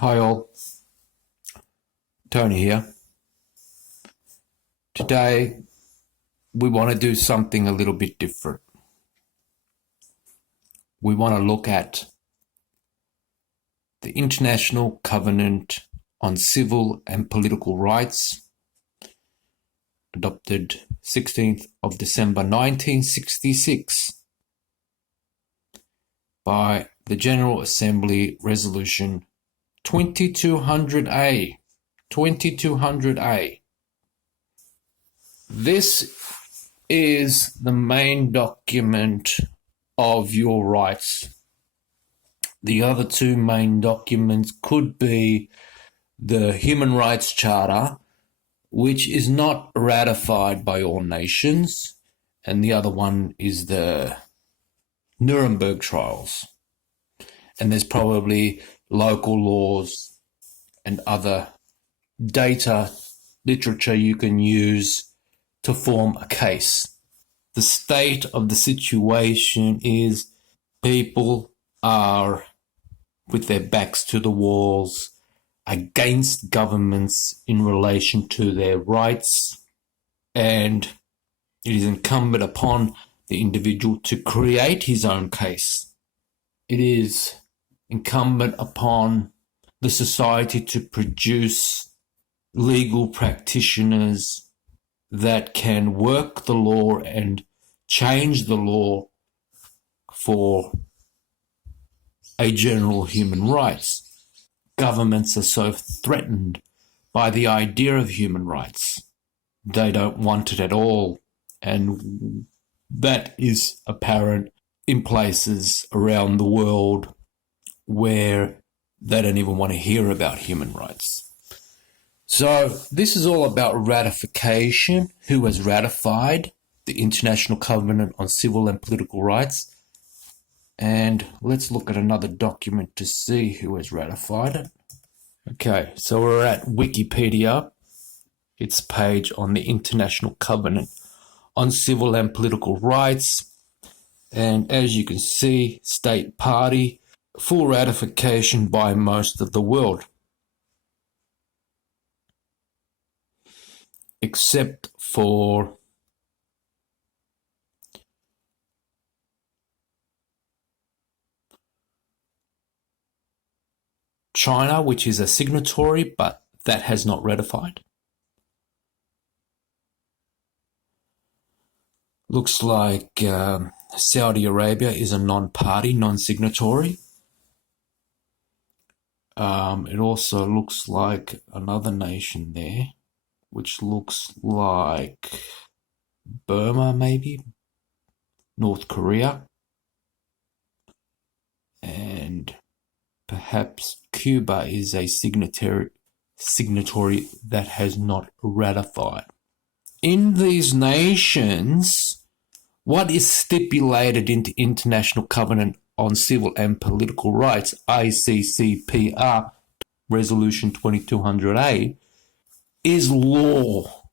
Hi all, Tony here. Today we want to do something a little bit different. We want to look at the International Covenant on Civil and Political Rights, adopted 16th of December 1966 by the General Assembly Resolution 2200A. 2200A. This is the main document of your rights. The other two main documents could be the Human Rights Charter, which is not ratified by all nations, and the other one is the Nuremberg trials. And there's probably local laws and other data literature you can use to form a case. The state of the situation is people are with their backs to the walls against governments in relation to their rights, and it is incumbent upon the individual to create his own case. It is incumbent upon the society to produce legal practitioners that can work the law and change the law for a general human rights. Governments are so threatened by the idea of human rights. They don't want it at all, and that is apparent in places around the world where they don't even want to hear about human rights. So this is all about ratification, who has ratified the International Covenant on Civil and Political Rights. And let's look at another document to see who has ratified it. Okay, so we're at Wikipedia. It's page on the International Covenant on Civil and Political Rights. And as you can see, state party, full ratification by most of the world, except for China, which is a signatory, but that has not ratified. Looks like Saudi Arabia is a non-party, non-signatory. It also looks like another nation there, which looks like Burma, maybe, North Korea, and perhaps Cuba is a signatory that has not ratified. In these nations, what is stipulated in the International Covenant on Civil and Political Rights, ICCPR, Resolution 2200A, is law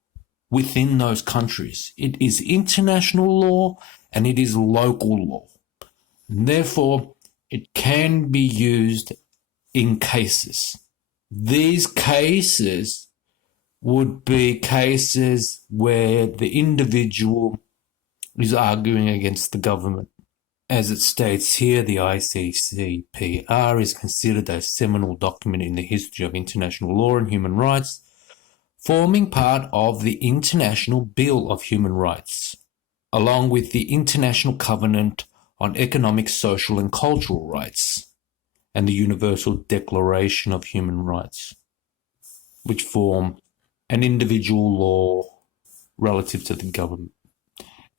within those countries. It is international law and it is local law. And therefore, it can be used in cases. These cases would be cases where the individual is arguing against the government. As it states here, the ICCPR is considered a seminal document in the history of international law and human rights, forming part of the International Bill of Human Rights, along with the International Covenant on Economic, Social and Cultural Rights, and the Universal Declaration of Human Rights, which form an individual law relative to the government.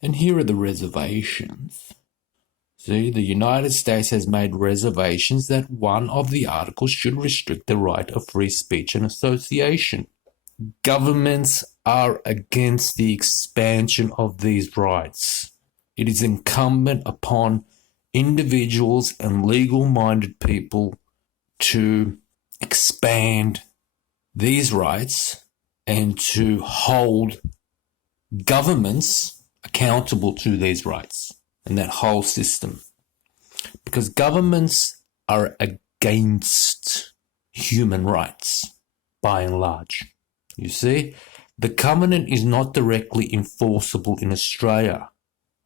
And here are the reservations. See, the United States has made reservations that one of the articles should restrict the right of free speech and association. Governments are against the expansion of these rights. It is incumbent upon individuals and legal-minded people to expand these rights and to hold governments accountable to these rights and that whole system. Because governments are against human rights, by and large. You see, the covenant is not directly enforceable in Australia,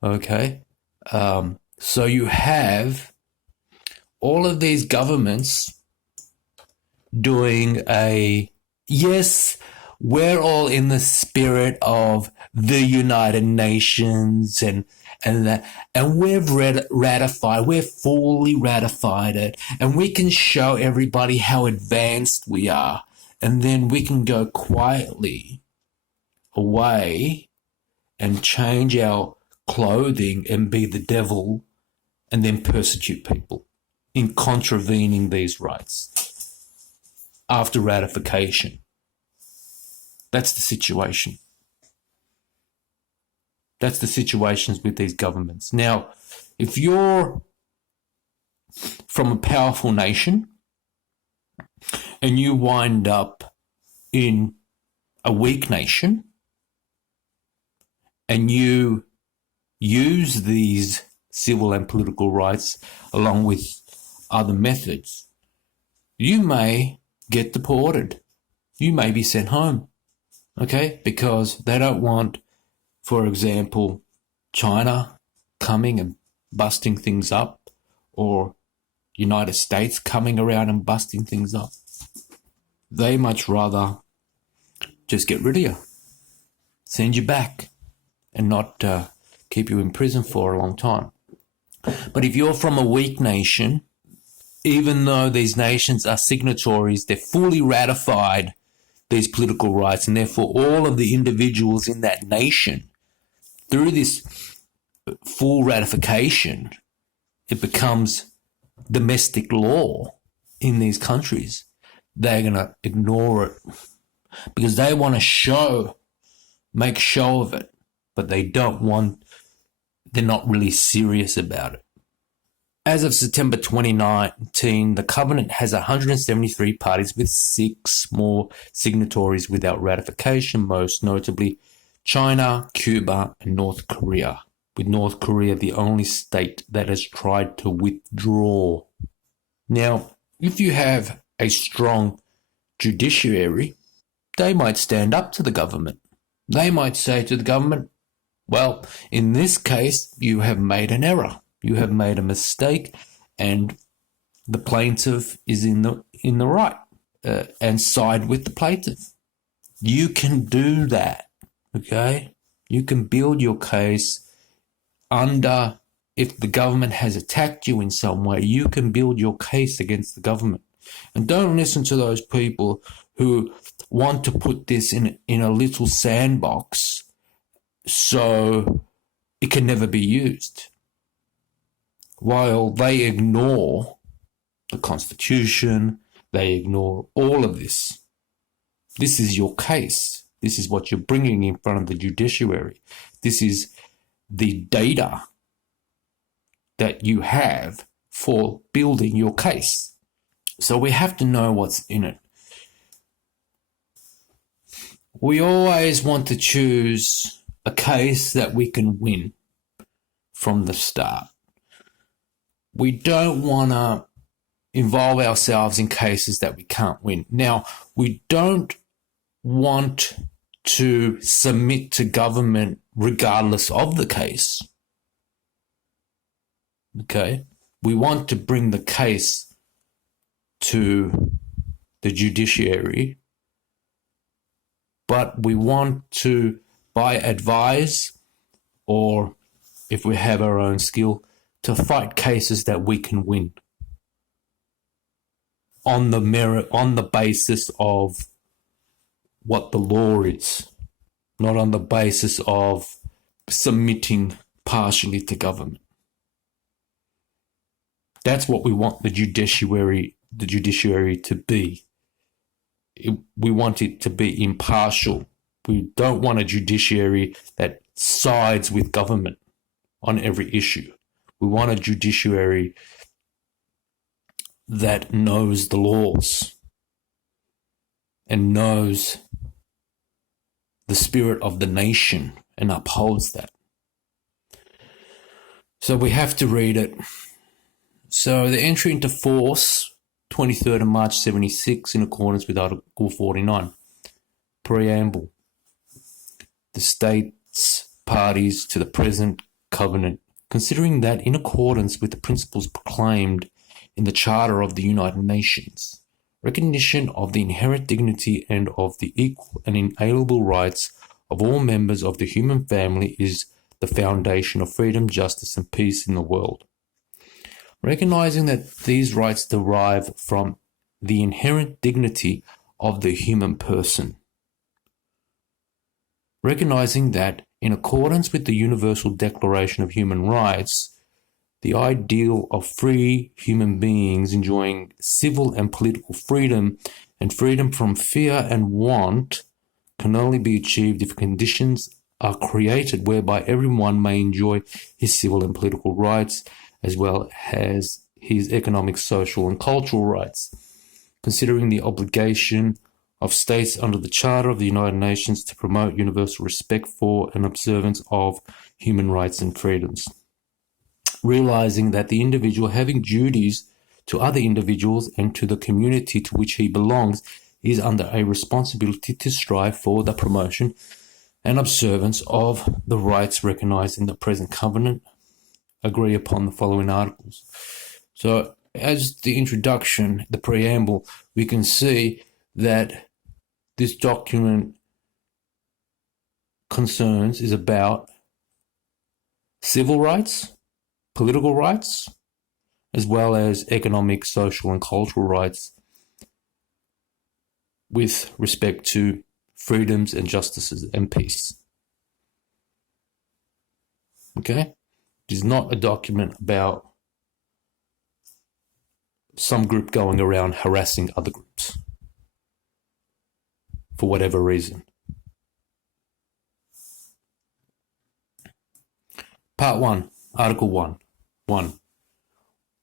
okay? So you have all of these governments doing yes, we're all in the spirit of the United Nations and we've ratified, we're fully ratified it, and we can show everybody how advanced we are, and then we can go quietly away and change our clothing and be the devil and then persecute people in contravening these rights after ratification. That's the situation. That's the situations with these governments. Now, if you're from a powerful nation and you wind up in a weak nation and you use these civil and political rights along with other methods, you may get deported. You may be sent home, okay? Because they don't want, for example, China coming and busting things up, or United States coming around and busting things up. They much rather just get rid of you, send you back, and not keep you in prison for a long time. But if you're from a weak nation, even though these nations are signatories, they're fully ratified these political rights, and therefore all of the individuals in that nation, through this full ratification, it becomes domestic law in these countries. They're going to ignore it because they want to make show of it, but they're not really serious about it. As of September 2019, the covenant has 173 parties with 6 more signatories without ratification, most notably China, Cuba, and North Korea, with North Korea the only state that has tried to withdraw. Now, if you have a strong judiciary, they might stand up to the government. They might say to the government, well, in this case, you have made an error. You have made a mistake, and the plaintiff is in the right, and side with the plaintiff. You can do that, okay? You can build your case if the government has attacked you in some way, you can build your case against the government. And don't listen to those people who want to put this in a little sandbox so it can never be used, while they ignore the Constitution, they ignore all of this. This is your case. This is what you're bringing in front of the judiciary. This is the data that you have for building your case. So we have to know what's in it. We always want to choose a case that we can win from the start. We don't want to involve ourselves in cases that we can't win. Now, we don't want to submit to government regardless of the case. Okay? We want to bring the case to the judiciary, but we want to, by advice, or if we have our own skill, to fight cases that we can win on the merit, on the basis of what the law is, not on the basis of submitting partially to government. That's what we want the judiciary to be. We want it to be impartial. We don't want a judiciary that sides with government on every issue. We want a judiciary that knows the laws and knows the spirit of the nation and upholds that. So we have to read it. So the entry into force 23rd of March 76 in accordance with Article 49. Preamble. The states parties to the present covenant, considering that in accordance with the principles proclaimed in the Charter of the United Nations, recognition of the inherent dignity and of the equal and inalienable rights of all members of the human family is the foundation of freedom, justice, and peace in the world. Recognizing that these rights derive from the inherent dignity of the human person. Recognizing that, in accordance with the Universal Declaration of Human Rights, the ideal of free human beings enjoying civil and political freedom and freedom from fear and want can only be achieved if conditions are created whereby everyone may enjoy his civil and political rights as well as his economic, social, and cultural rights, considering the obligation of states under the Charter of the United Nations to promote universal respect for and observance of human rights and freedoms. Realizing that the individual having duties to other individuals and to the community to which he belongs is under a responsibility to strive for the promotion and observance of the rights recognized in the present covenant, agree upon the following articles. So, as the introduction, the preamble, we can see that this document is about civil rights, political rights, as well as economic, social, and cultural rights with respect to freedoms and justices and peace. Okay? It is not a document about some group going around harassing other groups for whatever reason. Part 1, Article 1. 1.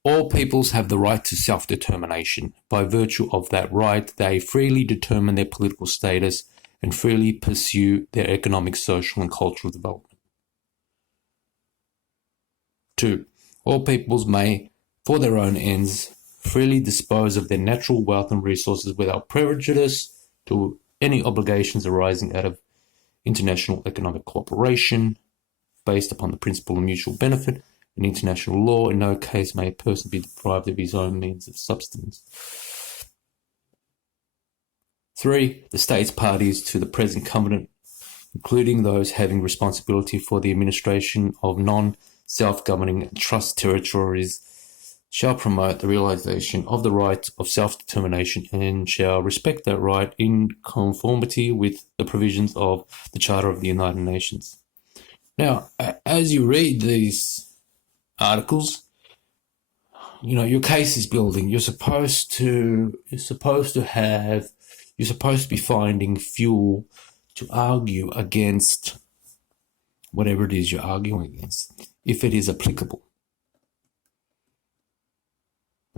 All peoples have the right to self-determination. By virtue of that right, they freely determine their political status and freely pursue their economic, social, and cultural development. 2. All peoples may, for their own ends, freely dispose of their natural wealth and resources without prejudice to any obligations arising out of international economic cooperation based upon the principle of mutual benefit. In international law, in no case may a person be deprived of his own means of subsistence. 3. The states parties to the present covenant, including those having responsibility for the administration of non-self-governing trust territories, shall promote the realization of the right of self-determination and shall respect that right in conformity with the provisions of the Charter of the United Nations. Now, as you read these articles, your case is building. You're supposed to be finding fuel to argue against whatever it is you're arguing against, if it is applicable.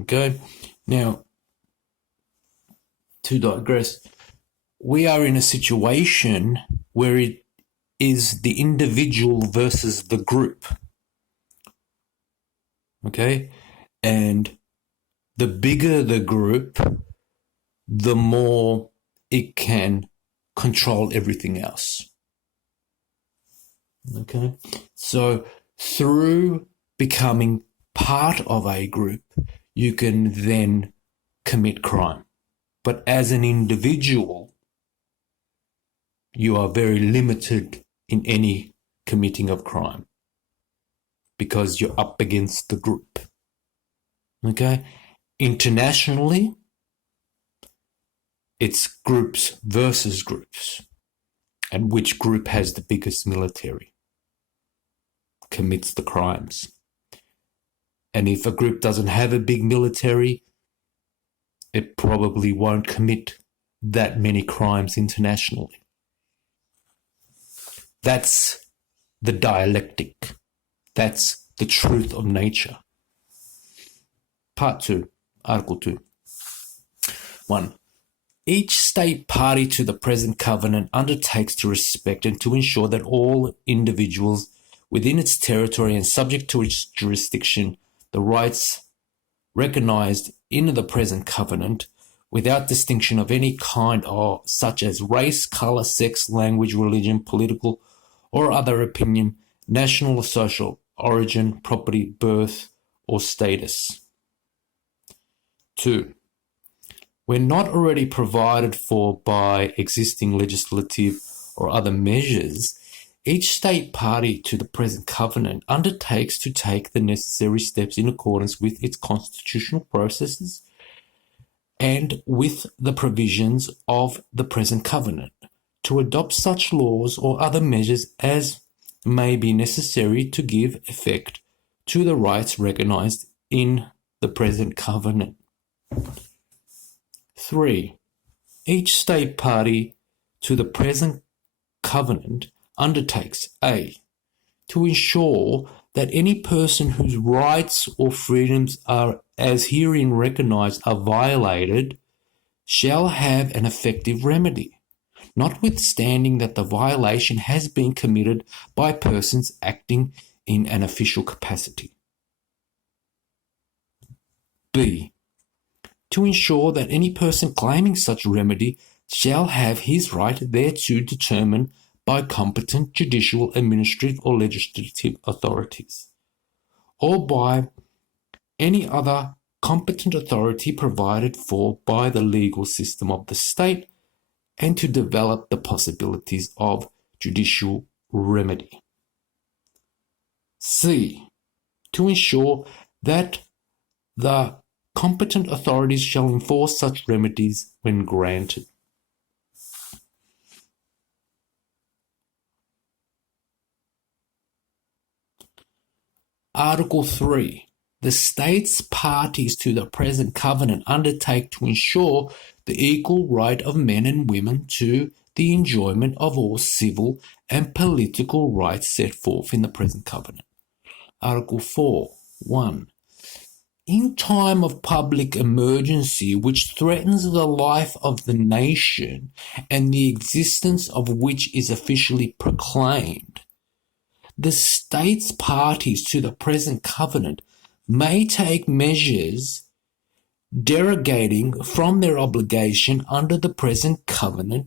Okay? Now, to digress, we are in a situation where it is the individual versus the group. Okay? And the bigger the group, the more it can control everything else. Okay? So through becoming part of a group, you can then commit crime. But as an individual, you are very limited in any committing of crime because you're up against the group. Okay? Internationally, it's groups versus groups. And which group has the biggest military commits the crimes. And if a group doesn't have a big military, it probably won't commit that many crimes internationally. That's the dialectic. That's the truth of nature. Part 2, Article 2. 1. Each state party to the present covenant undertakes to respect and to ensure that all individuals within its territory and subject to its jurisdiction, the rights recognized in the present covenant without distinction of any kind, or such as race, color, sex, language, religion, political or other opinion, national or social origin, property, birth, or status. 2. Where not already provided for by existing legislative or other measures, each state party to the present covenant undertakes to take the necessary steps in accordance with its constitutional processes and with the provisions of the present covenant, to adopt such laws or other measures as may be necessary to give effect to the rights recognized in the present covenant. 3. Each state party to the present covenant undertakes A. to ensure that any person whose rights or freedoms are as herein recognized are violated shall have an effective remedy, notwithstanding that the violation has been committed by persons acting in an official capacity. B. To ensure that any person claiming such remedy shall have his right thereto determined by competent judicial, administrative, or legislative authorities, or by any other competent authority provided for by the legal system of the state, and to develop the possibilities of judicial remedy. C. To ensure that the competent authorities shall enforce such remedies when granted. Article 3. The states parties to the present covenant undertake to ensure the equal right of men and women to the enjoyment of all civil and political rights set forth in the present covenant. Article 4. 1. In time of public emergency which threatens the life of the nation and the existence of which is officially proclaimed, the states parties to the present covenant may take measures derogating from their obligation under the present covenant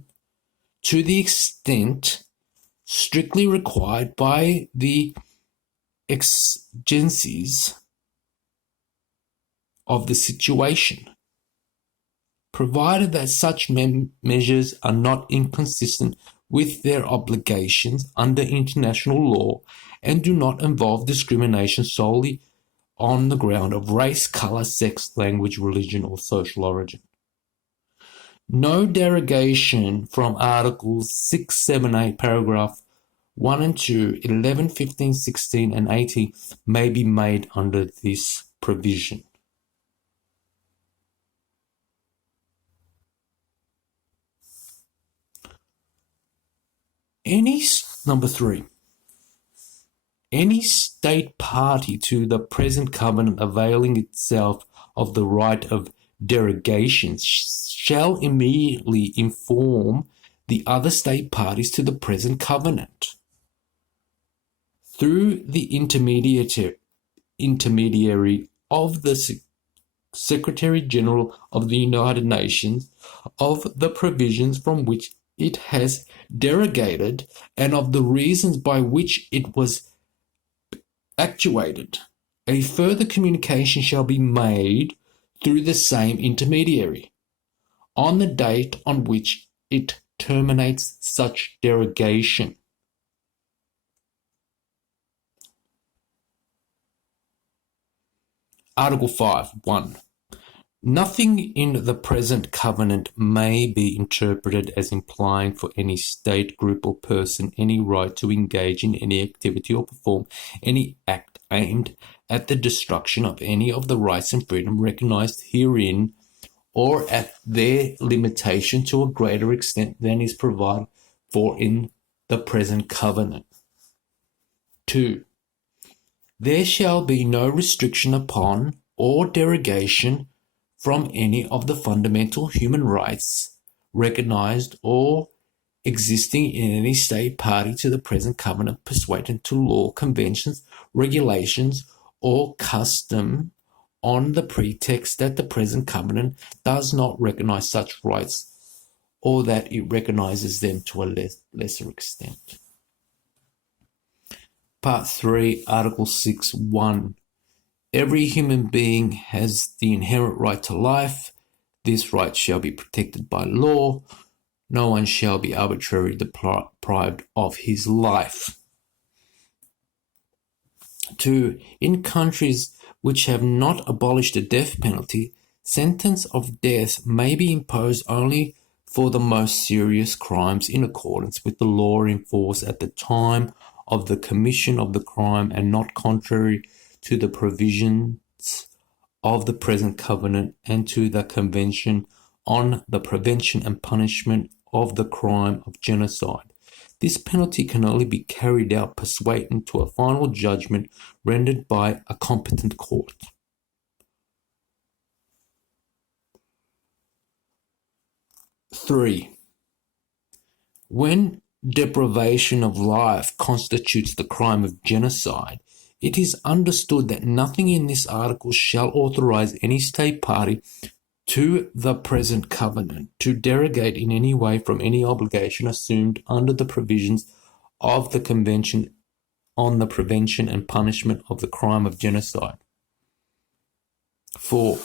to the extent strictly required by the exigencies of the situation, provided that such measures are not inconsistent with their obligations under international law and do not involve discrimination solely on the ground of race, color, sex, language, religion, or social origin. No derogation from Articles 6, 7, 8, paragraph 1 and 2, 11, 15, 16, and 18 may be made under this provision. Number 3. Any state party to the present covenant availing itself of the right of derogation shall immediately inform the other state parties to the present covenant through the intermediary of the Secretary General of the United Nations of the provisions from which it has derogated and of the reasons by which it was actuated. A further communication shall be made through the same intermediary on the date on which it terminates such derogation. Article 5. 1. Nothing in the present covenant may be interpreted as implying for any state, group, or person any right to engage in any activity or perform any act aimed at the destruction of any of the rights and freedom recognized herein, or at their limitation to a greater extent than is provided for in the present covenant. 2. There shall be no restriction upon or derogation from any of the fundamental human rights recognized or existing in any state party to the present covenant pursuant to law, conventions, regulations, or custom on the pretext that the present covenant does not recognize such rights or that it recognizes them to a lesser extent. Part 3, Article 6.1. Every human being has the inherent right to life. This right shall be protected by law. No one shall be arbitrarily deprived of his life. 2. In countries which have not abolished the death penalty, sentence of death may be imposed only for the most serious crimes in accordance with the law in force at the time of the commission of the crime and not contrary to the provisions of the present covenant and to the Convention on the Prevention and Punishment of the Crime of Genocide. This penalty can only be carried out pursuant to a final judgment rendered by a competent court. 3. When deprivation of life constitutes the crime of genocide, it is understood that nothing in this article shall authorize any state party to the present covenant to derogate in any way from any obligation assumed under the provisions of the Convention on the Prevention and Punishment of the Crime of Genocide. 4.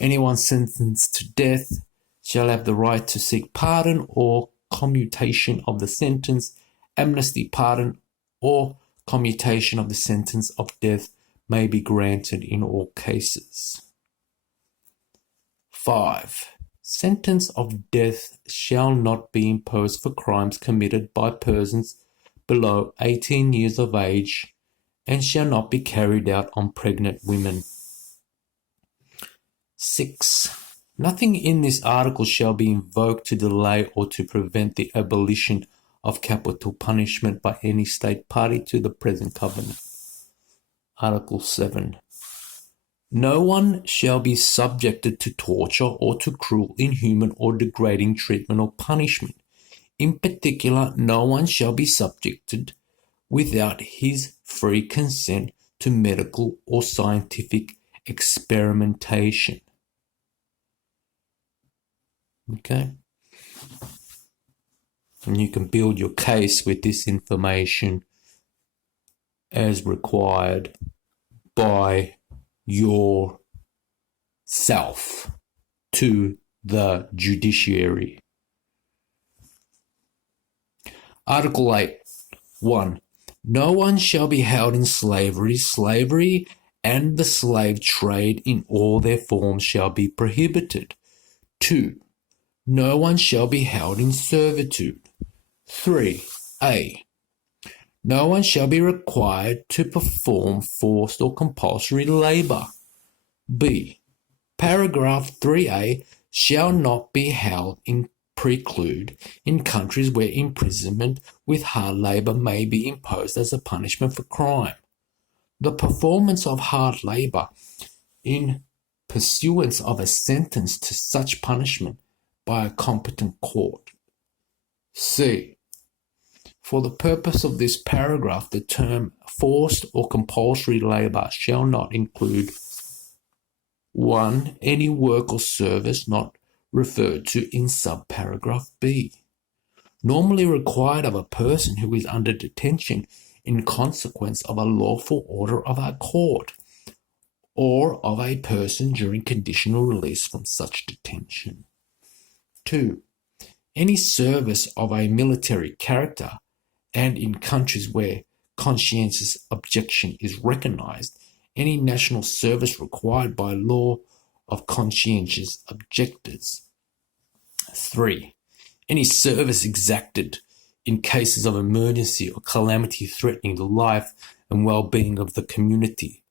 Anyone sentenced to death shall have the right to seek pardon or commutation of the sentence. Amnesty, pardon, or commutation of the sentence of death may be granted in all cases. 5. Sentence of death shall not be imposed for crimes committed by persons below 18 years of age and shall not be carried out on pregnant women. 6. Nothing in this article shall be invoked to delay or to prevent the abolition of capital punishment by any state party to the present covenant. Article 7. No one shall be subjected to torture or to cruel, inhuman, or degrading treatment or punishment. In particular, no one shall be subjected without his free consent to medical or scientific experimentation. Okay? And you can build your case with this information as required by yourself to the judiciary. Article 8. 1. No one shall be held in slavery. Slavery and the slave trade in all their forms shall be prohibited. 2. No one shall be held in servitude. 3a. No one shall be required to perform forced or compulsory labour. B. Paragraph 3a shall not be held in preclude in countries where imprisonment with hard labour may be imposed as a punishment for crime. The performance of hard labour in pursuance of a sentence to such punishment by a competent court. C. For the purpose of this paragraph, the term forced or compulsory labour shall not include 1. Any work or service not referred to in subparagraph B, normally required of a person who is under detention in consequence of a lawful order of our court, or of a person during conditional release from such detention. 2. Any service of a military character, and in countries where conscientious objection is recognized, any national service required by law of conscientious objectors. 3. Any service exacted in cases of emergency or calamity threatening the life and well-being of the community.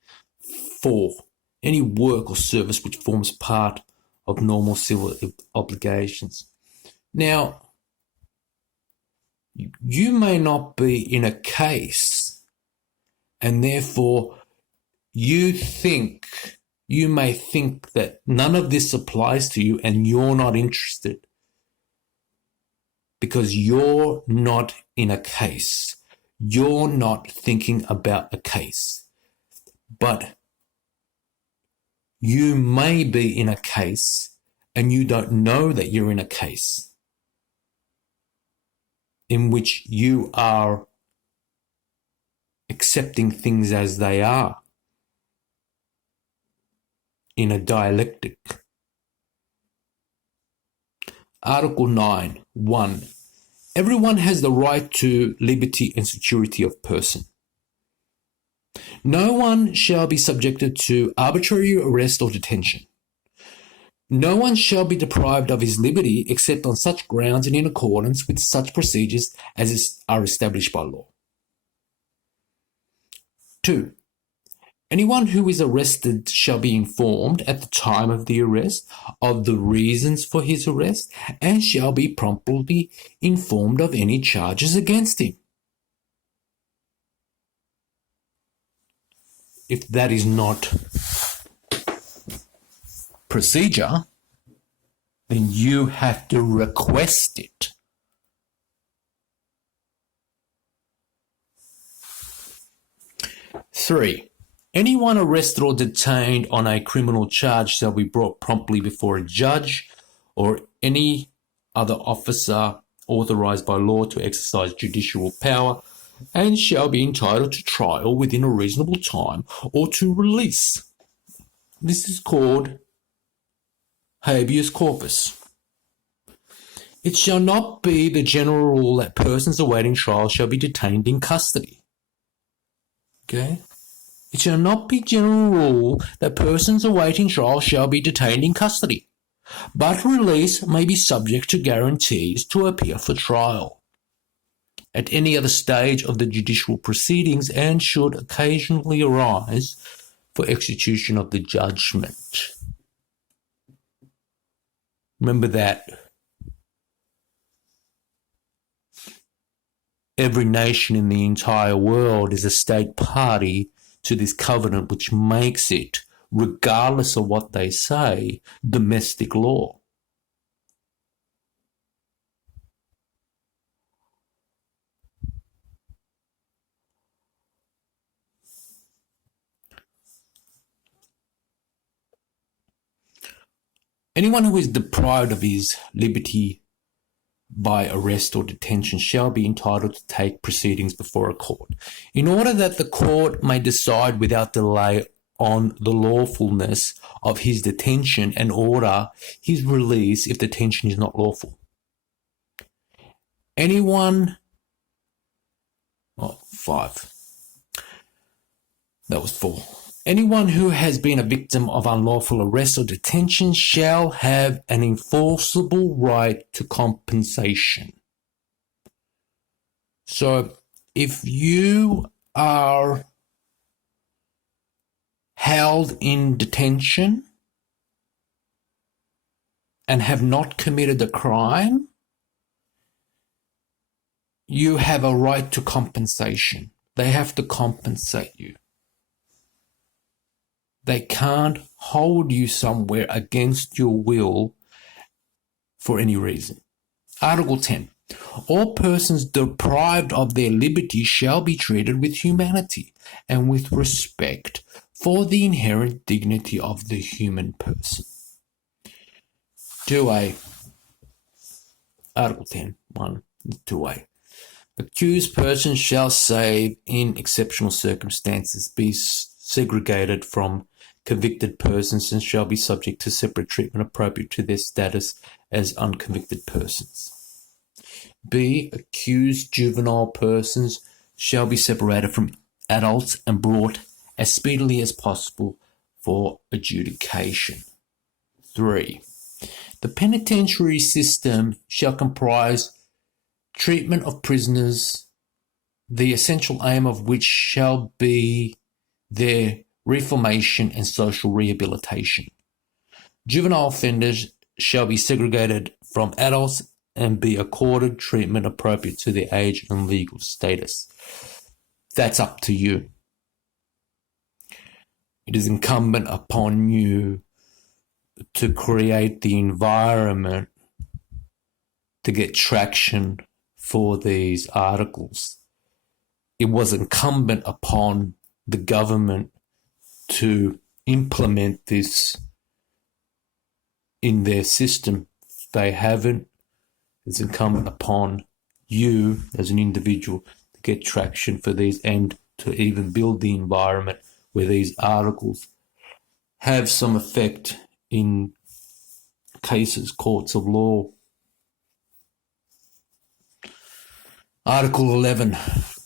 4. Any work or service which forms part of normal civil obligations. Now, you may not be in a case, and therefore you may think that none of this applies to you and you're not interested because you're not in a case. You're not thinking about a case. But You may be in a case and you don't know that you're in a case in which you are accepting things as they are in a dialectic. Article 9, 1. Everyone has the right to liberty and security of person. No one shall be subjected to arbitrary arrest or detention. No one shall be deprived of his liberty except on such grounds and in accordance with such procedures as are established by law. 2. Anyone who is arrested shall be informed at the time of the arrest of the reasons for his arrest and shall be promptly informed of any charges against him. If that is not procedure, then you have to request it. Three, anyone arrested or detained on a criminal charge shall be brought promptly before a judge or any other officer authorised by law to exercise judicial power and shall be entitled to trial within a reasonable time or to release. This is called habeas corpus. It shall not be the general rule that persons awaiting trial shall be detained in custody. Okay? It shall not be general rule that persons awaiting trial shall be detained in custody, but release may be subject to guarantees to appear for trial at any other stage of the judicial proceedings and should occasionally arise for execution of the judgment. Remember that every nation in the entire world is a state party to this covenant, which makes it, regardless of what they say, domestic law. Anyone who is deprived of his liberty by arrest or detention shall be entitled to take proceedings before a court, in order that the court may decide without delay on the lawfulness of his detention and order his release if detention is not lawful. Anyone who has been a victim of unlawful arrest or detention shall have an enforceable right to compensation. So if you are held in detention and have not committed a crime, you have a right to compensation. They have to compensate you. They can't hold you somewhere against your will for any reason. Article 10. All persons deprived of their liberty shall be treated with humanity and with respect for the inherent dignity of the human person. 2A. Article 10. 1. 2A. Accused persons shall save in exceptional circumstances be segregated from convicted persons and shall be subject to separate treatment appropriate to their status as unconvicted persons. B. Accused juvenile persons shall be separated from adults and brought as speedily as possible for adjudication. 3. The penitentiary system shall comprise treatment of prisoners, the essential aim of which shall be their reformation and social rehabilitation. Juvenile offenders shall be segregated from adults and be accorded treatment appropriate to their age and legal status. That's up to you. It is incumbent upon you to create the environment to get traction for these articles. It was incumbent upon the government to implement this in their system. If they haven't, it's incumbent upon you as an individual to get traction for these and to even build the environment where these articles have some effect in cases, courts of law. Article 11.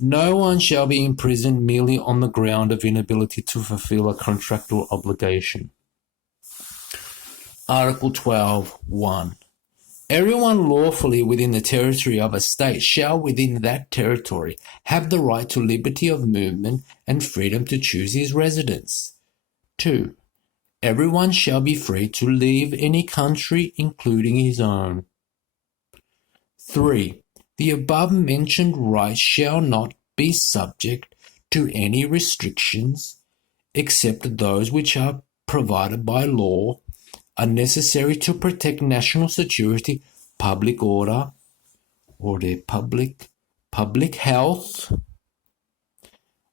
No one shall be imprisoned merely on the ground of inability to fulfill a contractual obligation. Article 12.1. Everyone lawfully within the territory of a state shall within that territory have the right to liberty of movement and freedom to choose his residence. 2. Everyone shall be free to leave any country, including his own. 3. The above-mentioned rights shall not be subject to any restrictions except those which are provided by law, are necessary to protect national security, public order, or their public health,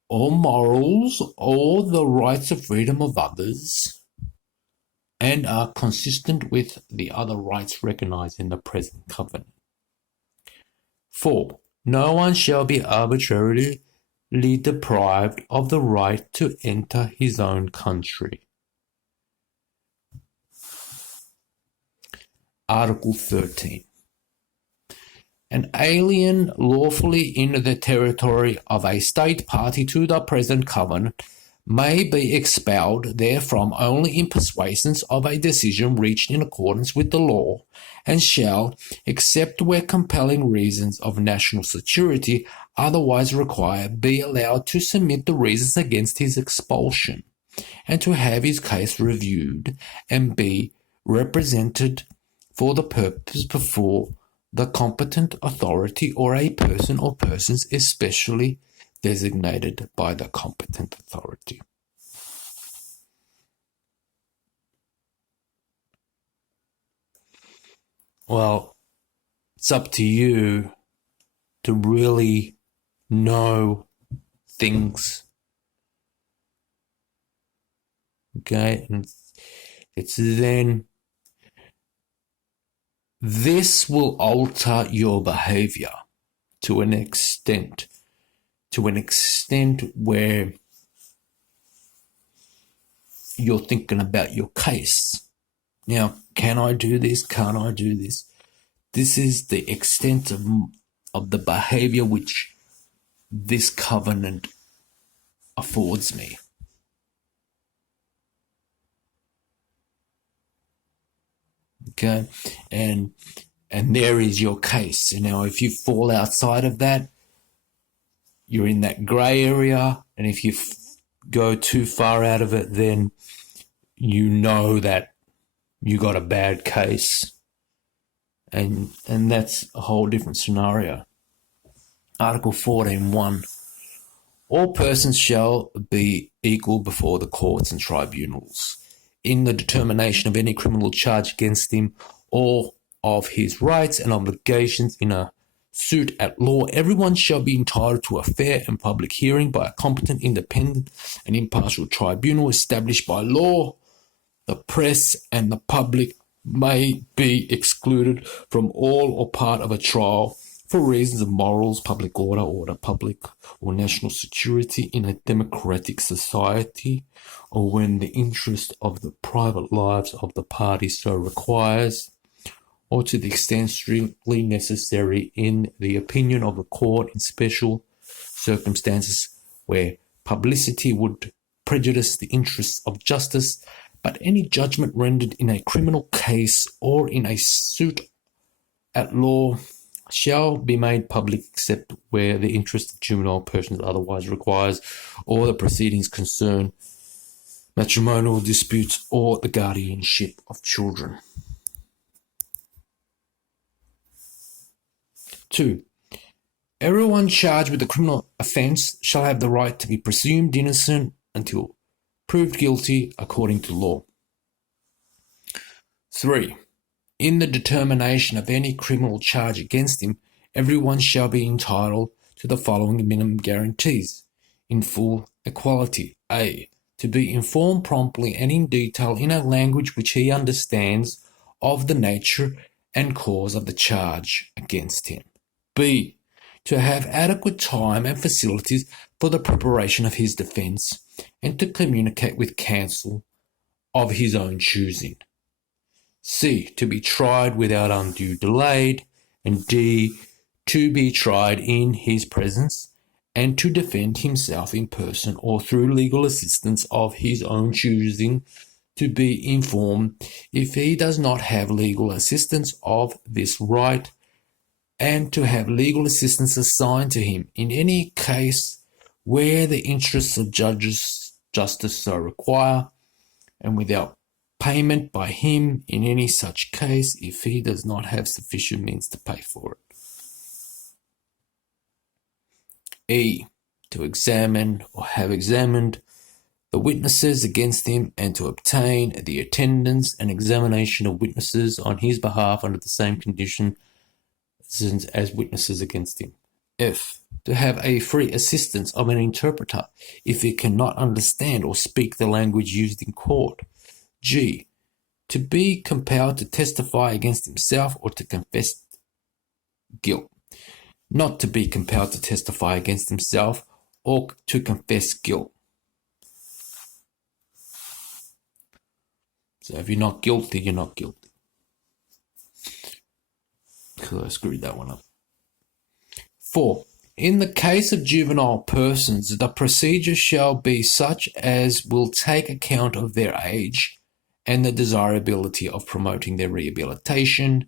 or morals, or the rights of freedom of others, and are consistent with the other rights recognized in the present covenant. 4. No one shall be arbitrarily deprived of the right to enter his own country. Article 13. An alien lawfully in the territory of a state party to the present covenant may be expelled therefrom only in persuasions of a decision reached in accordance with the law, and shall, except where compelling reasons of national security otherwise require, be allowed to submit the reasons against his expulsion, and to have his case reviewed, and be represented for the purpose before the competent authority or a person or persons especially designated by the competent authority. Well, it's up to you to really know things. Okay, and it's then this will alter your behavior to an extent where you're thinking about your case. Now, can I do this? Can't I do this? This is the extent of the behavior which this covenant affords me. Okay, and there is your case. And now, if you fall outside of that, you're in that grey area, and if you go too far out of it, then you know that you got a bad case, and that's a whole different scenario. Article 14.1. All persons shall be equal before the courts and tribunals in the determination of any criminal charge against him or of his rights and obligations in a suit at law. Everyone shall be entitled to a fair and public hearing by a competent, independent, and impartial tribunal established by law. The press and the public may be excluded from all or part of a trial for reasons of morals, public order, public or national security in a democratic society, or when the interest of the private lives of the parties so requires, or to the extent strictly necessary in the opinion of the court in special circumstances where publicity would prejudice the interests of justice, but any judgment rendered in a criminal case or in a suit at law shall be made public except where the interest of juvenile persons otherwise requires, or the proceedings concern matrimonial disputes or the guardianship of children. 2. Everyone charged with a criminal offence shall have the right to be presumed innocent until proved guilty according to law. 3. In the determination of any criminal charge against him, everyone shall be entitled to the following minimum guarantees in full equality. A. to be informed promptly and in detail in a language which he understands of the nature and cause of the charge against him. B. To have adequate time and facilities for the preparation of his defence and to communicate with counsel of his own choosing. C. To be tried without undue delay. And D. To be tried in his presence and to defend himself in person or through legal assistance of his own choosing, to be informed if he does not have legal assistance of this right, and to have legal assistance assigned to him in any case where the interests of justice so require, and without payment by him in any such case if he does not have sufficient means to pay for it. E. To examine or have examined the witnesses against him and to obtain the attendance and examination of witnesses on his behalf under the same conditions as witnesses against him. F. To have a free assistance of an interpreter if he cannot understand or speak the language used in court. G. To be compelled to testify against himself or to confess guilt. Not to be compelled to testify against himself or to confess guilt. So if you're not guilty, you're not guilty. So I screwed that one up. 4. In the case of juvenile persons, the procedure shall be such as will take account of their age and the desirability of promoting their rehabilitation.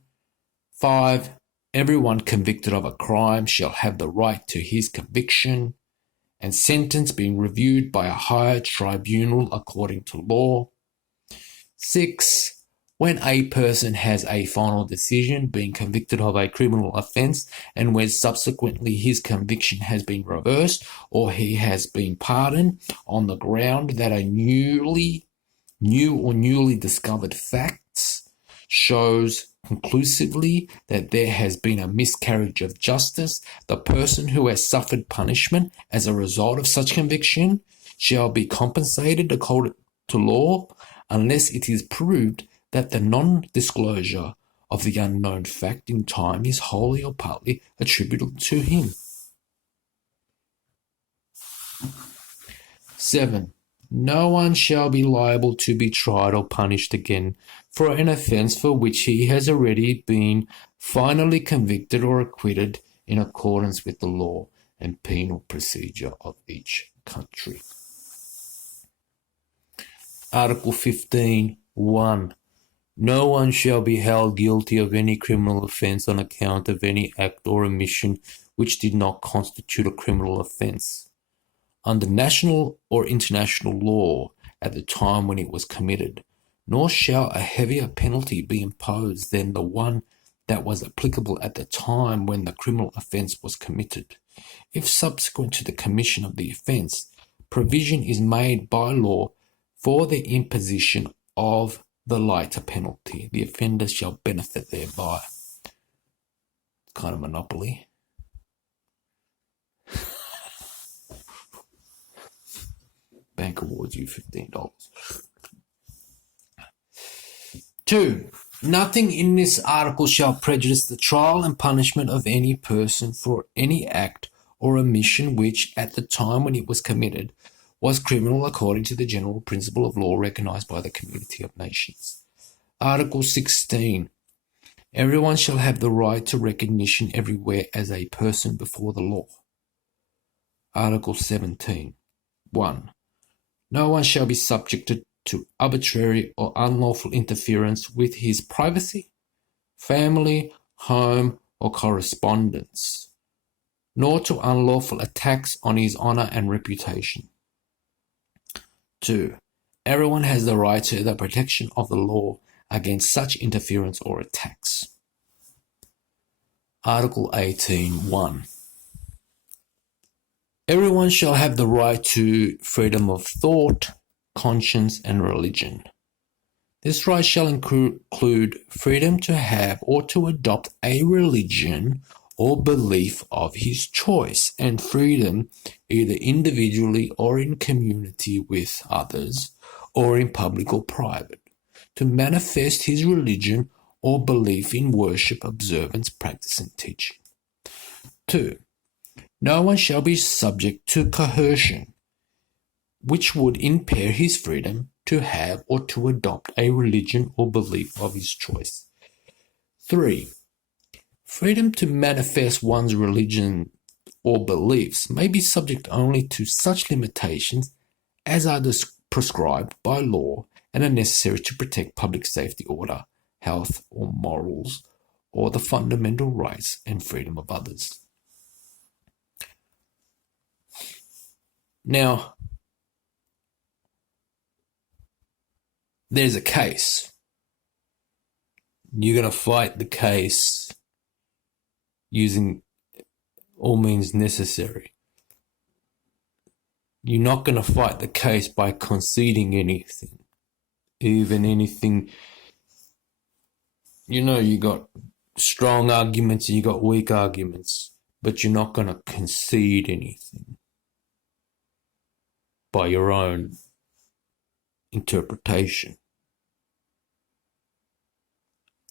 5. Everyone convicted of a crime shall have the right to his conviction and sentence being reviewed by a higher tribunal according to law. 6. When a person has a final decision being convicted of a criminal offence and when subsequently his conviction has been reversed or he has been pardoned on the ground that a newly discovered facts shows conclusively that there has been a miscarriage of justice, the person who has suffered punishment as a result of such conviction shall be compensated according to law unless it is proved that the non-disclosure of the unknown fact in time is wholly or partly attributable to him. 7. No one shall be liable to be tried or punished again for an offence for which he has already been finally convicted or acquitted in accordance with the law and penal procedure of each country. Article 15.1. No one shall be held guilty of any criminal offence on account of any act or omission which did not constitute a criminal offence under national or international law at the time when it was committed, nor shall a heavier penalty be imposed than the one that was applicable at the time when the criminal offence was committed, if subsequent to the commission of the offence, provision is made by law for the imposition of the lighter penalty. The offender shall benefit thereby. Kind of monopoly. Bank awards you $15. 2. Nothing in this article shall prejudice the trial and punishment of any person for any act or omission which, at the time when it was committed, was criminal according to the general principle of law recognized by the community of nations. Article 16. Everyone shall have the right to recognition everywhere as a person before the law. Article 17. 1. No one shall be subjected to arbitrary or unlawful interference with his privacy, family, home, or correspondence, nor to unlawful attacks on his honour and reputation. 2. Everyone has the right to the protection of the law against such interference or attacks. Article 18.1. Everyone shall have the right to freedom of thought, conscience, and religion. This right shall include freedom to have or to adopt a religion or belief of his choice, and freedom, either individually or in community with others, or in public or private, to manifest his religion or belief in worship, observance, practice, and teaching. 2. No one shall be subject to coercion, which would impair his freedom to have or to adopt a religion or belief of his choice. 3. Freedom to manifest one's religion or beliefs may be subject only to such limitations as are prescribed by law and are necessary to protect public safety, order, health, or morals, or the fundamental rights and freedom of others. Now, there's a case. You're going to fight the case using all means necessary. You're not going to fight the case by conceding anything, even anything. You got strong arguments and you got weak arguments, but you're not going to concede anything by your own interpretation.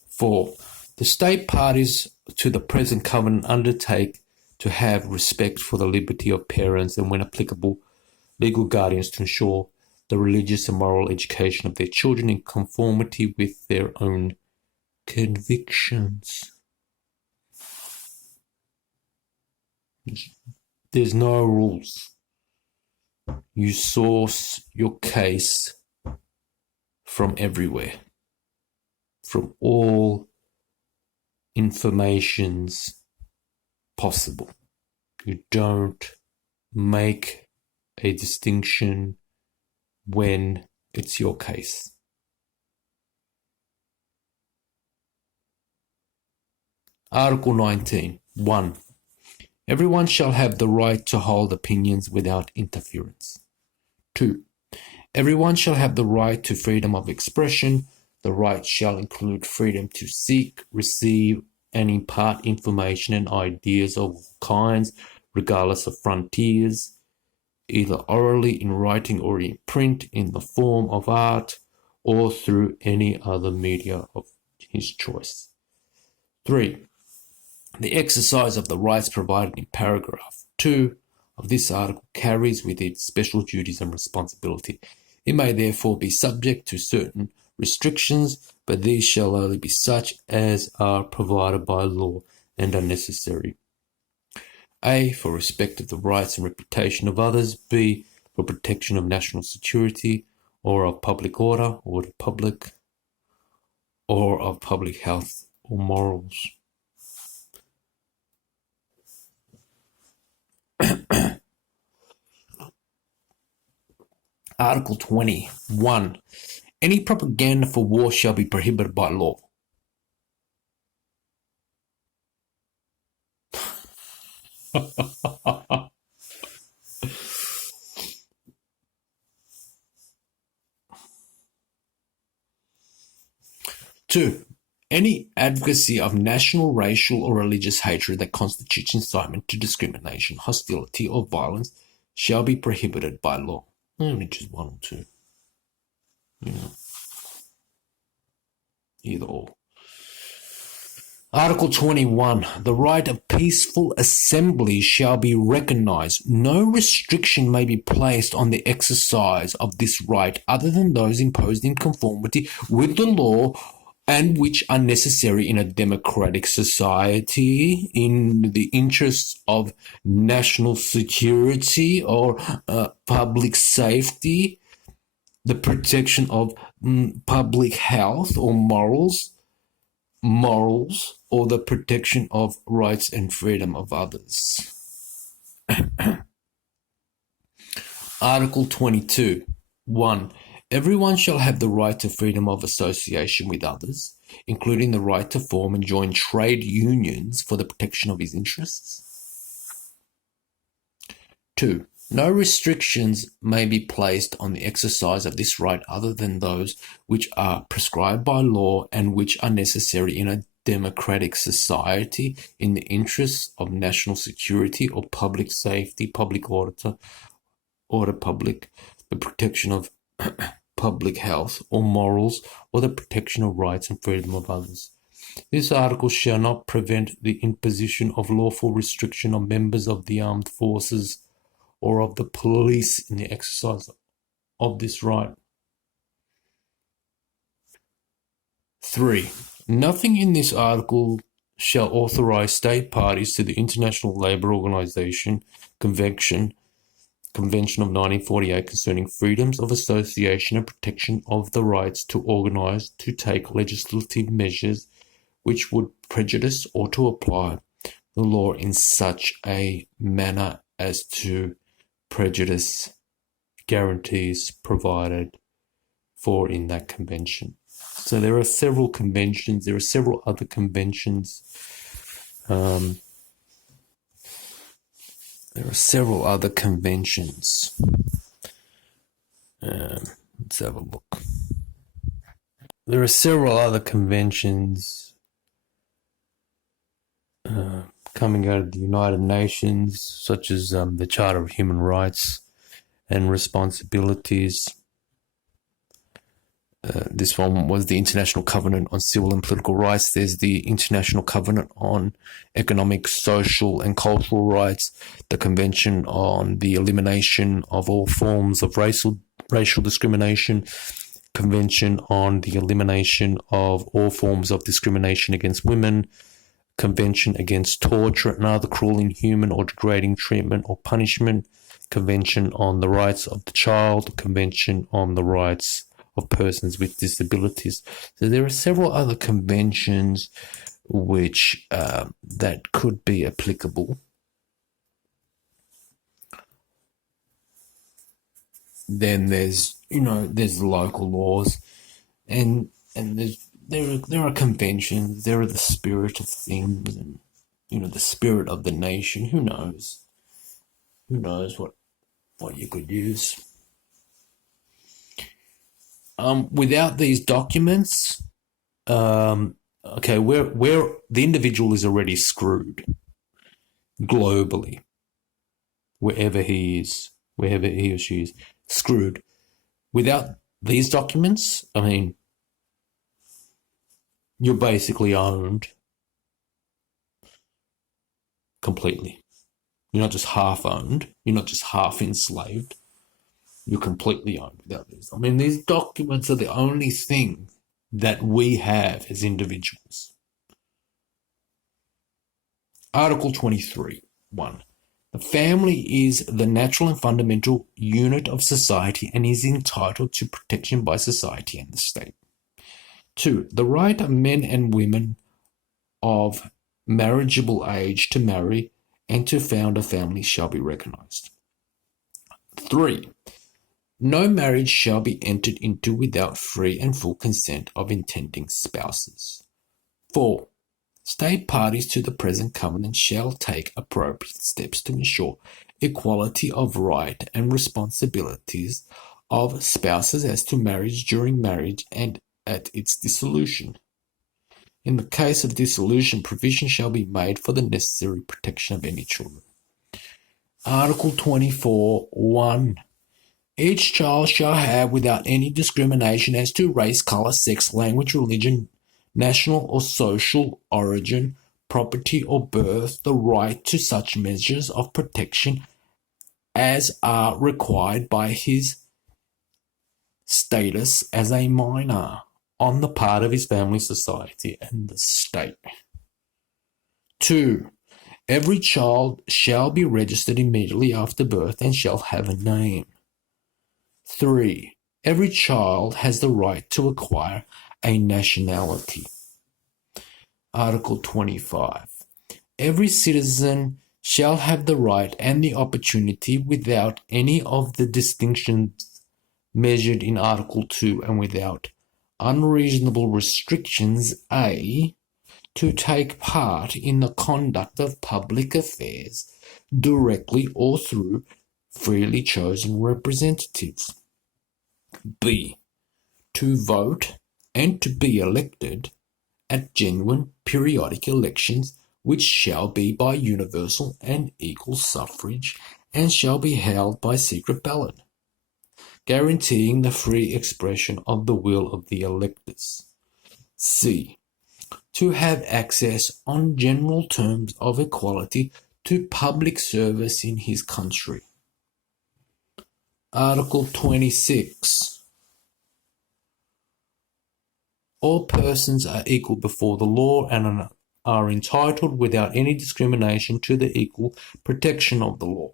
4. The state parties to the present covenant undertake to have respect for the liberty of parents and, when applicable, legal guardians to ensure the religious and moral education of their children in conformity with their own convictions. There's no rules. You source your case from everywhere, from all informations possible. You don't make a distinction when it's your case. Article 19. 1. Everyone shall have the right to hold opinions without interference. 2. Everyone shall have the right to freedom of expression. The right shall include freedom to seek, receive, and impart information and ideas of all kinds, regardless of frontiers, either orally, in writing, or in print, in the form of art, or through any other media of his choice. 3. The exercise of the rights provided in paragraph 2 of this article carries with it special duties and responsibility. It may therefore be subject to certain restrictions, but these shall only be such as are provided by law and are necessary. A. For respect of the rights and reputation of others. B. For protection of national security or of public order or the public, or of public health or morals. Article 20. 1. Any propaganda for war shall be prohibited by law. Two, any advocacy of national, racial, or religious hatred that constitutes incitement to discrimination, hostility, or violence shall be prohibited by law. Only just one or two. Either or. Article 21. The right of peaceful assembly shall be recognized. No restriction may be placed on the exercise of this right other than those imposed in conformity with the law and which are necessary in a democratic society in the interests of national security or public safety, the protection of public health or morals, or the protection of rights and freedom of others. Article 22. 1. Everyone shall have the right to freedom of association with others, including the right to form and join trade unions for the protection of his interests. 2. No restrictions may be placed on the exercise of this right other than those which are prescribed by law and which are necessary in a democratic society in the interests of national security or public safety, public order public, the protection of public health or morals, or the protection of rights and freedom of others. This article shall not prevent the imposition of lawful restriction on members of the armed forces or of the police in the exercise of this right. 3. Nothing in this article shall authorize state parties to the International Labour Organization Convention of 1948 concerning freedoms of association and protection of the rights to organize, to take legislative measures which would prejudice or to apply the law in such a manner as to prejudice guarantees provided for in that convention. So there are several conventions. There are several other conventions. Let's have a look. There are several other conventions coming out of the United Nations, such as the Charter of Human Rights and Responsibilities. This one was the International Covenant on Civil and Political Rights. There's the International Covenant on Economic, Social and Cultural Rights, the Convention on the Elimination of All Forms of Racial Discrimination, Convention on the Elimination of All Forms of Discrimination against Women, Convention against Torture and other cruel, inhuman or degrading treatment or punishment, Convention on the Rights of the Child, Convention on the Rights of Persons with Disabilities. So there are several other conventions which that could be applicable. Then there's local laws, and there are conventions. There are the spirit of things, and the spirit of the nation. Who knows? Who knows what you could use? Without these documents, where the individual is already screwed globally, wherever he or she is screwed. Without these documents, you're basically owned completely. You're not just half owned. You're not just half enslaved. You're completely owned without these. These documents are the only thing that we have as individuals. Article 23, 1. The family is the natural and fundamental unit of society and is entitled to protection by society and the state. 2. The right of men and women of marriageable age to marry and to found a family shall be recognized. 3. No marriage shall be entered into without free and full consent of intending spouses. 4. State parties to the present covenant shall take appropriate steps to ensure equality of right and responsibilities of spouses as to marriage, during marriage, and at its dissolution. In the case of dissolution, provision shall be made for the necessary protection of any children. Article 24, 1. Each child shall have, without any discrimination as to race, colour, sex, language, religion, national or social origin, property or birth, the right to such measures of protection as are required by his status as a minor on the part of his family, society, and the state. 2. Every child shall be registered immediately after birth and shall have a name. 3. Every child has the right to acquire a nationality. Article 25. Every citizen shall have the right and the opportunity, without any of the distinctions measured in Article 2 and without unreasonable restrictions, A, to take part in the conduct of public affairs directly or through freely chosen representatives. B, to vote and to be elected at genuine periodic elections, which shall be by universal and equal suffrage, and shall be held by secret ballot, guaranteeing the free expression of the will of the electors. C. To have access on general terms of equality to public service in his country. Article 26. All persons are equal before the law and are entitled without any discrimination to the equal protection of the law.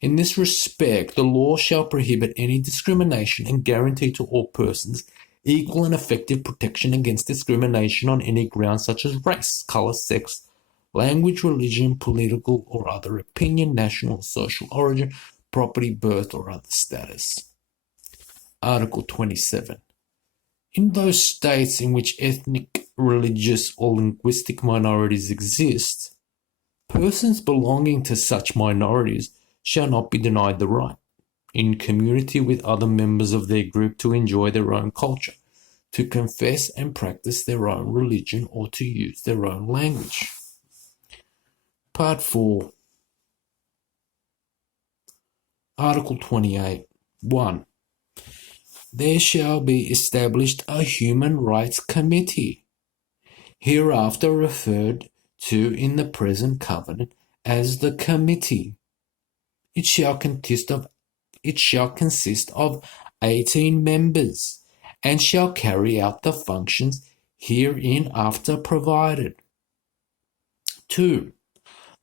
In this respect, the law shall prohibit any discrimination and guarantee to all persons equal and effective protection against discrimination on any ground such as race, colour, sex, language, religion, political or other opinion, national or social origin, property, birth or other status. Article 27. In those states in which ethnic, religious or linguistic minorities exist, persons belonging to such minorities shall not be denied the right, in community with other members of their group, to enjoy their own culture, to confess and practice their own religion, or to use their own language. Part 4. Article 28. 1. There shall be established a Human Rights Committee, hereafter referred to in the present covenant as the Committee. It shall consist of 18 members, and shall carry out the functions hereinafter provided. 2.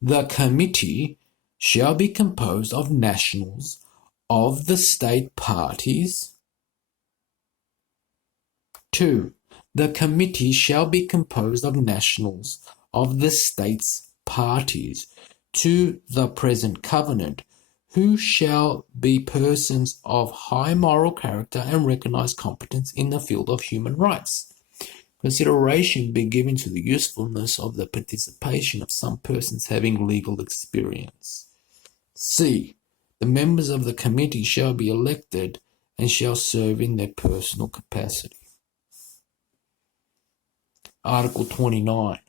The Committee shall be composed of nationals of the state parties. 2. The Committee shall be composed of nationals of the states parties to the present covenant, who shall be persons of high moral character and recognized competence in the field of human rights. Consideration be given to the usefulness of the participation of some persons having legal experience. C. The members of the committee shall be elected and shall serve in their personal capacity. Article 29.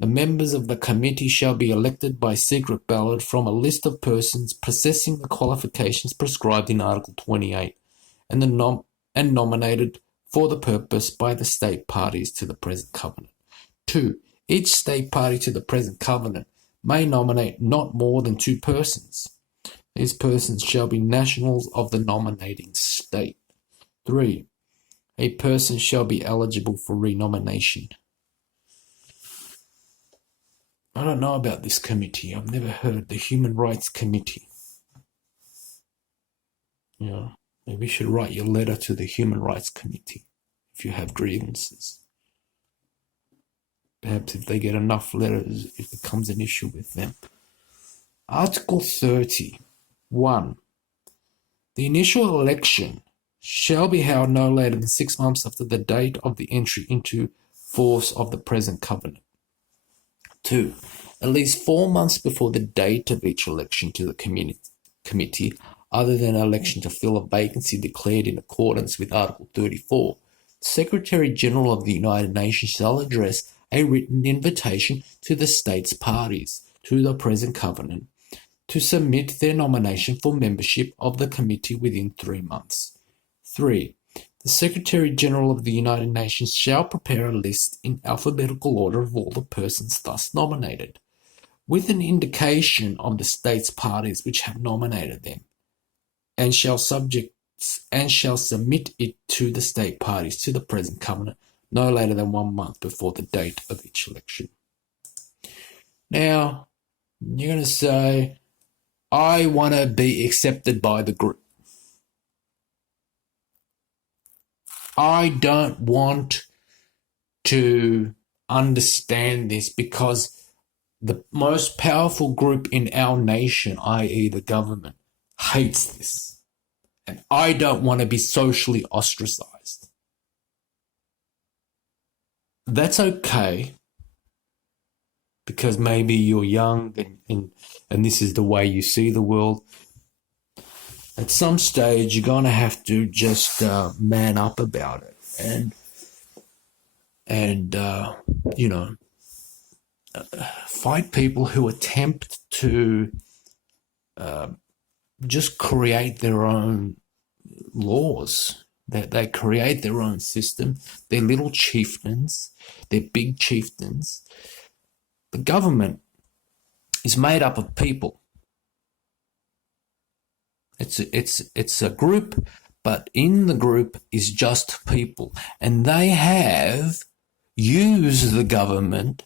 The members of the committee shall be elected by secret ballot from a list of persons possessing the qualifications prescribed in Article 28 and nominated for the purpose by the state parties to the present covenant. 2. Each state party to the present covenant may nominate not more than 2 persons. These persons shall be nationals of the nominating state. 3. A person shall be eligible for renomination. I don't know about this committee. I've never heard the Human Rights Committee. Maybe you should write your letter to the Human Rights Committee if you have grievances. Perhaps if they get enough letters, it becomes an issue with them. Article 30. 1. The initial election shall be held no later than 6 months after the date of the entry into force of the present covenant. 2. At least 4 months before the date of each election to the committee, other than an election to fill a vacancy declared in accordance with Article 34, the Secretary-General of the United Nations shall address a written invitation to the states parties to the present covenant to submit their nomination for membership of the committee within 3 months. 3. The Secretary-General of the United Nations shall prepare a list in alphabetical order of all the persons thus nominated, with an indication of the states parties which have nominated them, and shall submit it to the state parties to the present covenant no later than 1 month before the date of each election. Now, you're going to say, I want to be accepted by the group. I don't want to understand this because the most powerful group in our nation, i.e. the government, hates this. And I don't want to be socially ostracized. That's okay, because maybe you're young and this is the way you see the world. At some stage, you're going to have to just man up about it and fight people who attempt to just create their own laws. They create their own system. They're little chieftains. They're big chieftains. The government is made up of people. It's a group, but in the group is just people, and they have used the government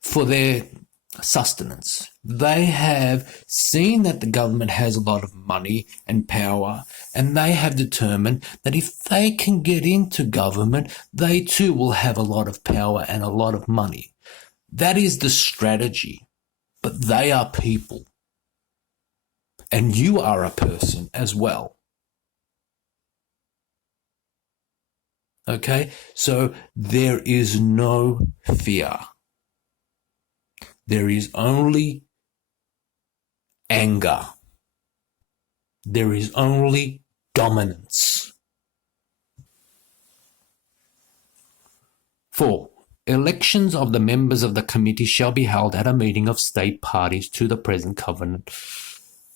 for their sustenance. They have seen that the government has a lot of money and power, and they have determined that if they can get into government, they too will have a lot of power and a lot of money. That is the strategy, but they are people. And you are a person as well. Okay? So there is no fear. There is only anger. There is only dominance. 4. Elections of the members of the committee shall be held at a meeting of state parties to the present covenant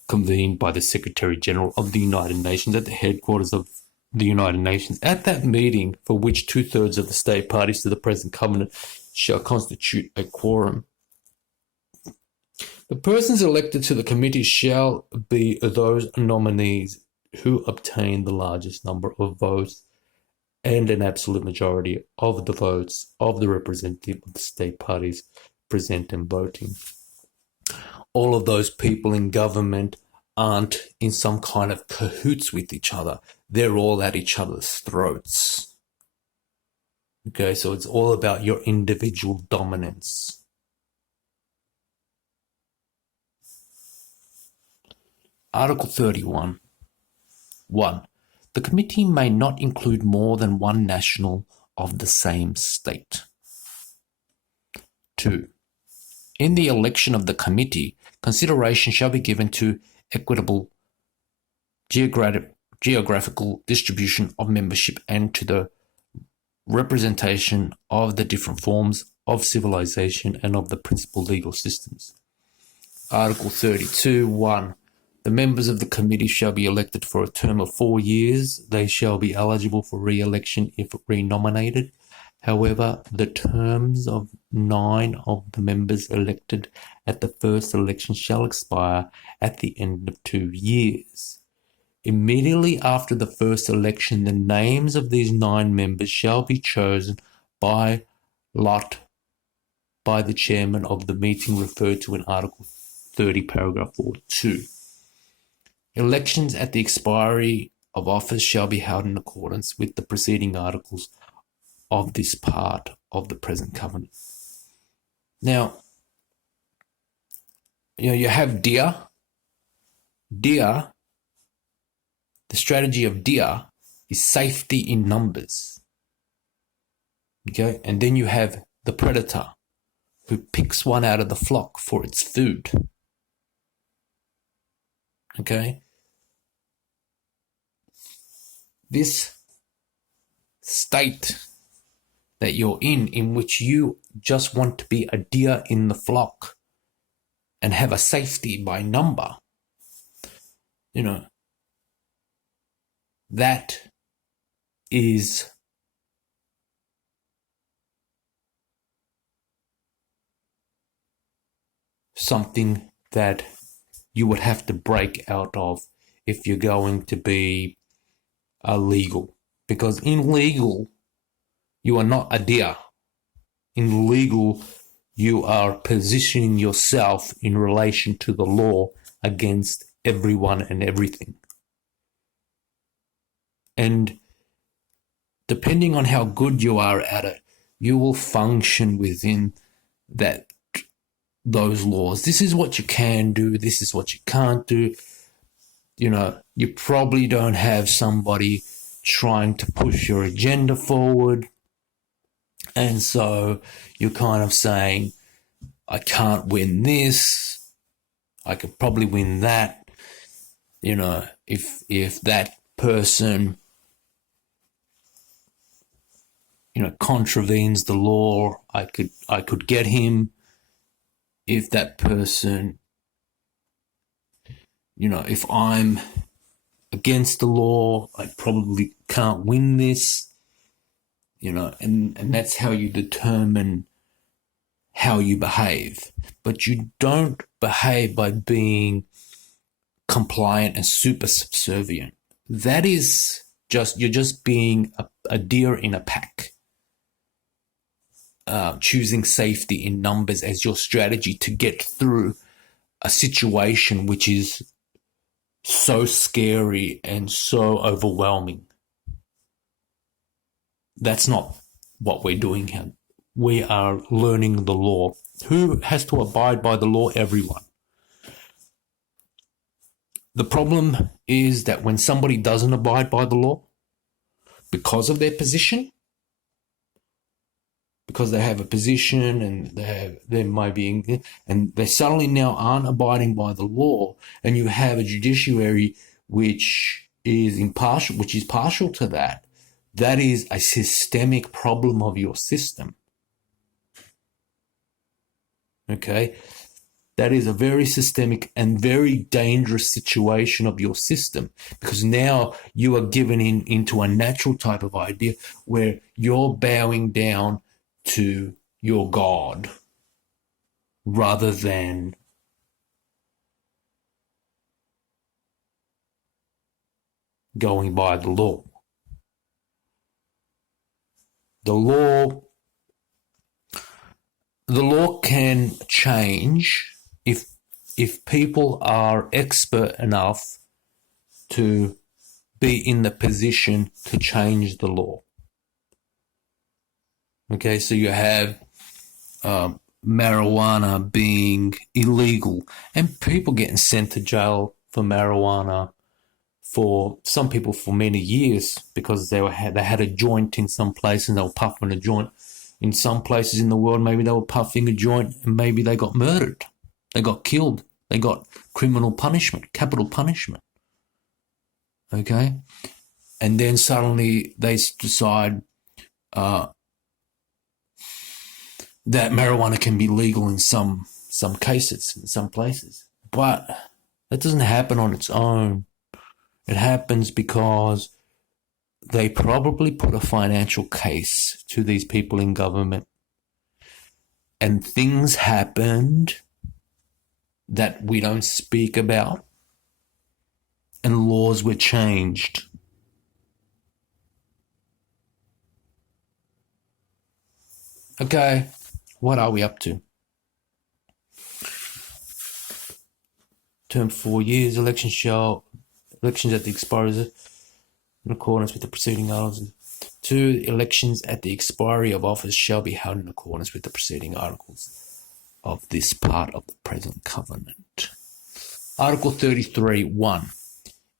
convened by the Secretary General of the United Nations at the headquarters of the United Nations. At that meeting, for which 2/3 of the state parties to the present covenant shall constitute a quorum, the persons elected to the committee shall be those nominees who obtain the largest number of votes and an absolute majority of the votes of the representative of the state parties present and voting. All of those people in government aren't in some kind of cahoots with each other. They're all at each other's throats. Okay, so it's all about your individual dominance. Article 31. 1. The committee may not include more than one national of the same state. 2. In the election of the committee, consideration shall be given to equitable geographical distribution of membership and to the representation of the different forms of civilization and of the principal legal systems. Article 32. 1. The members of the committee shall be elected for a term of 4 years. They shall be eligible for re-election if renominated. However, the terms of 9 of the members elected at the first election shall expire at the end of 2 years. Immediately after the first election, the names of these 9 members shall be chosen by lot by the chairman of the meeting referred to in Article 30, paragraph 4.2. Elections at the expiry of office shall be held in accordance with the preceding articles of this part of the present covenant. Now, you have DEAR. DEAR, the strategy of DEAR is safety in numbers. Okay, and then you have the predator who picks one out of the flock for its food. Okay, this state that you're in which you just want to be a deer in the flock and have a safety by number, that is something that you would have to break out of if you're going to be legal. Because in legal, you are not a deer. In legal, you are positioning yourself in relation to the law against everyone and everything. And depending on how good you are at it, you will function within those laws. This is what you can do. This is what you can't do. You probably don't have somebody trying to push your agenda forward. And so you're kind of saying, I can't win this. I could probably win that. If that person contravenes the law, I could get him. If that person, if I'm against the law, I probably can't win this, and that's how you determine how you behave. But you don't behave by being compliant and super subservient. That is you're just being a deer in a pack, choosing safety in numbers as your strategy to get through a situation which is so scary and so overwhelming. That's not what we're doing here. We are learning the law. Who has to abide by the law? Everyone. The problem is that when somebody doesn't abide by the law because of their position, because they have a position and they might be, and they suddenly now aren't abiding by the law, and you have a judiciary which is impartial, which is partial to that. That is a systemic problem of your system. Okay? That is a very systemic and very dangerous situation of your system, because now you are given into a natural type of idea where you're bowing down to your God rather than going by the law. The law can change if people are expert enough to be in the position to change the law. Okay, so you have marijuana being illegal and people getting sent to jail for marijuana, for some people for many years, because they had a joint in some place and they were puffing a joint. In some places in the world, maybe they were puffing a joint and maybe they got murdered. They got killed. They got criminal punishment, capital punishment. Okay? And then suddenly they decide that marijuana can be legal in some cases, in some places. But that doesn't happen on its own. It happens because they probably put a financial case to these people in government, and things happened that we don't speak about, and laws were changed. Okay, what are we up to? Term 4 years, elections at the expiry in accordance with the preceding articles. 2. Elections at the expiry of office shall be held in accordance with the preceding articles of this part of the present covenant. Article 33, 1.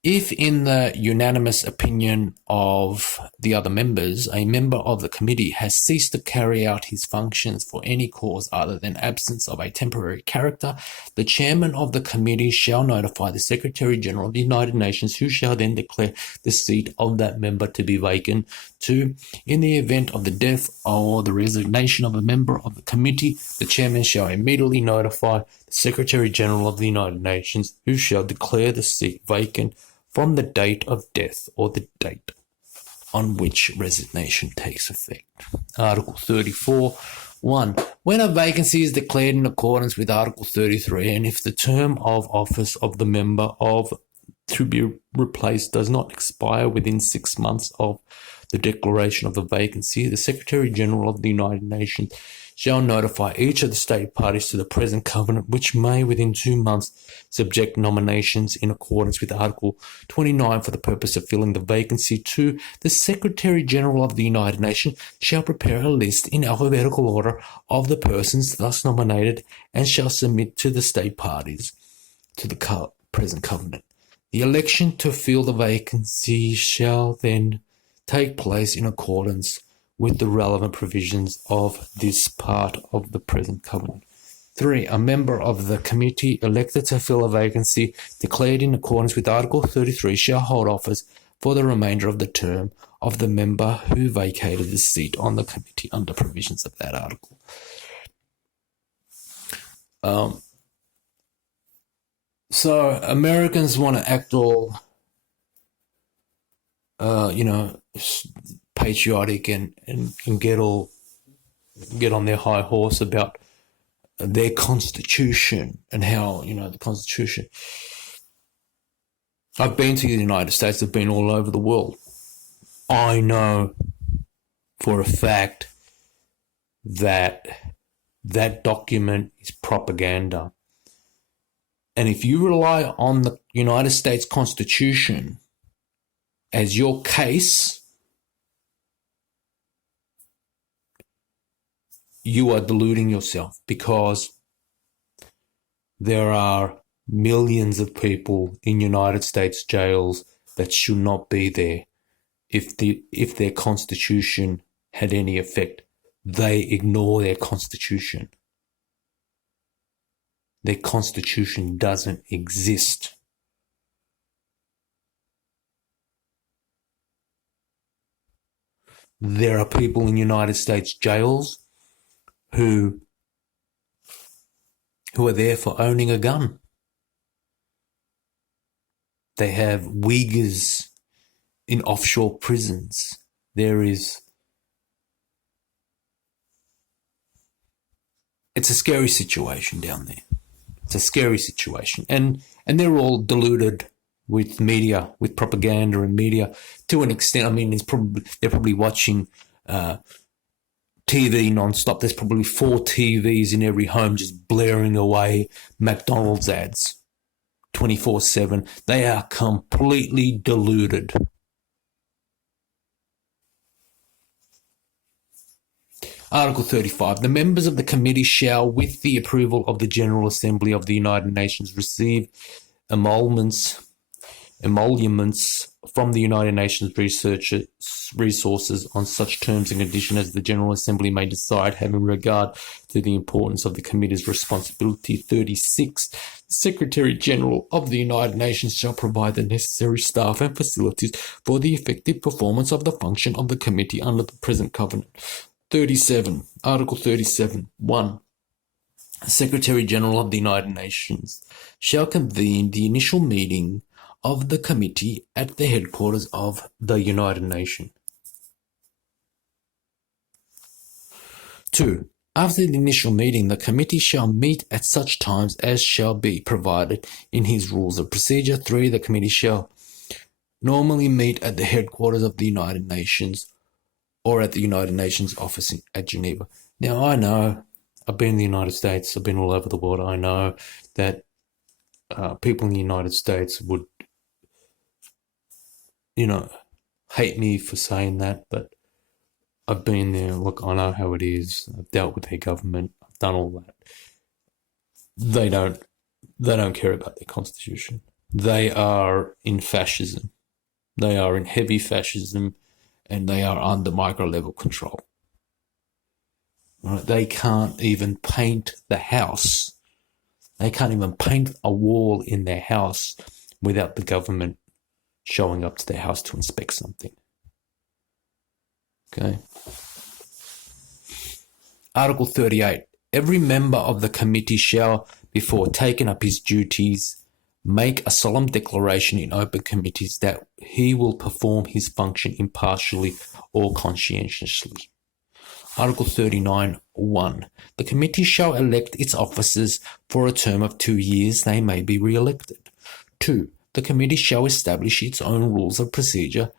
If in the unanimous opinion of the other members, a member of the committee has ceased to carry out his functions for any cause other than absence of a temporary character, the chairman of the committee shall notify the Secretary General of the United Nations, who shall then declare the seat of that member to be vacant. 2. In the event of the death or the resignation of a member of the committee, the chairman shall immediately notify the Secretary General of the United Nations, who shall declare the seat vacant from the date of death or the date on which resignation takes effect. Article 34, 1. When a vacancy is declared in accordance with Article 33, and if the term of office of the member to be replaced does not expire within 6 months of the declaration of the vacancy, the Secretary General of the United Nations shall notify each of the state parties to the present covenant, which may within 2 months subject nominations in accordance with Article 29 for the purpose of filling the vacancy. 2. The Secretary General of the United Nations shall prepare a list in alphabetical order of the persons thus nominated and shall submit to the state parties to the present covenant. The election to fill the vacancy shall then take place in accordance with the relevant provisions of this part of the present covenant. 3. A member of the committee elected to fill a vacancy declared in accordance with Article 33 shall hold office for the remainder of the term of the member who vacated the seat on the committee under provisions of that article. So Americans want to act all, patriotic and get on their high horse about their constitution and how, the constitution. I've been to the United States, I've been all over the world. I know for a fact that that document is propaganda. And if you rely on the United States Constitution as your case, you are deluding yourself, because there are millions of people in United States jails that should not be there if their constitution had any effect. They ignore their constitution. Their constitution doesn't exist. There are people in United States jails who are there for owning a gun. They have Uyghurs in offshore prisons. It's a scary situation down there. It's a scary situation. And they're all deluded with media, with propaganda and media to an extent. I mean, they're probably watching TV non-stop. There's probably 4 TVs in every home just blaring away McDonald's ads 24/7. They are completely deluded. Article 35. The members of the committee shall, with the approval of the General Assembly of the United Nations, receive emoluments from the United Nations resources on such terms and conditions as the General Assembly may decide, having regard to the importance of the committee's responsibility. 36. The Secretary General of the United Nations shall provide the necessary staff and facilities for the effective performance of the function of the committee under the present covenant. 37. Article 37. 1. The Secretary General of the United Nations shall convene the initial meeting of the committee at the headquarters of the United Nations. 2. After the initial meeting, the committee shall meet at such times as shall be provided in his rules of procedure. 3. The committee shall normally meet at the headquarters of the United Nations or at the United Nations office at Geneva. Now, I know, I've been in the United States, I've been all over the world. I know that people in the United States would, hate me for saying that, but I've been there. Look, I know how it is. I've dealt with their government. I've done all that. They don't care about their constitution. They are in fascism. They are in heavy fascism, and they are under micro-level control. Right? They can't even paint the house. They can't even paint a wall in their house without the government showing up to their house to inspect something. Okay. Article 38. Every member of the committee shall, before taking up his duties, make a solemn declaration in open committees that he will perform his function impartially or conscientiously. Article 39. 1. The committee shall elect its officers for a term of 2 years. They may be re-elected. 2. The committee shall establish its own rules of procedure,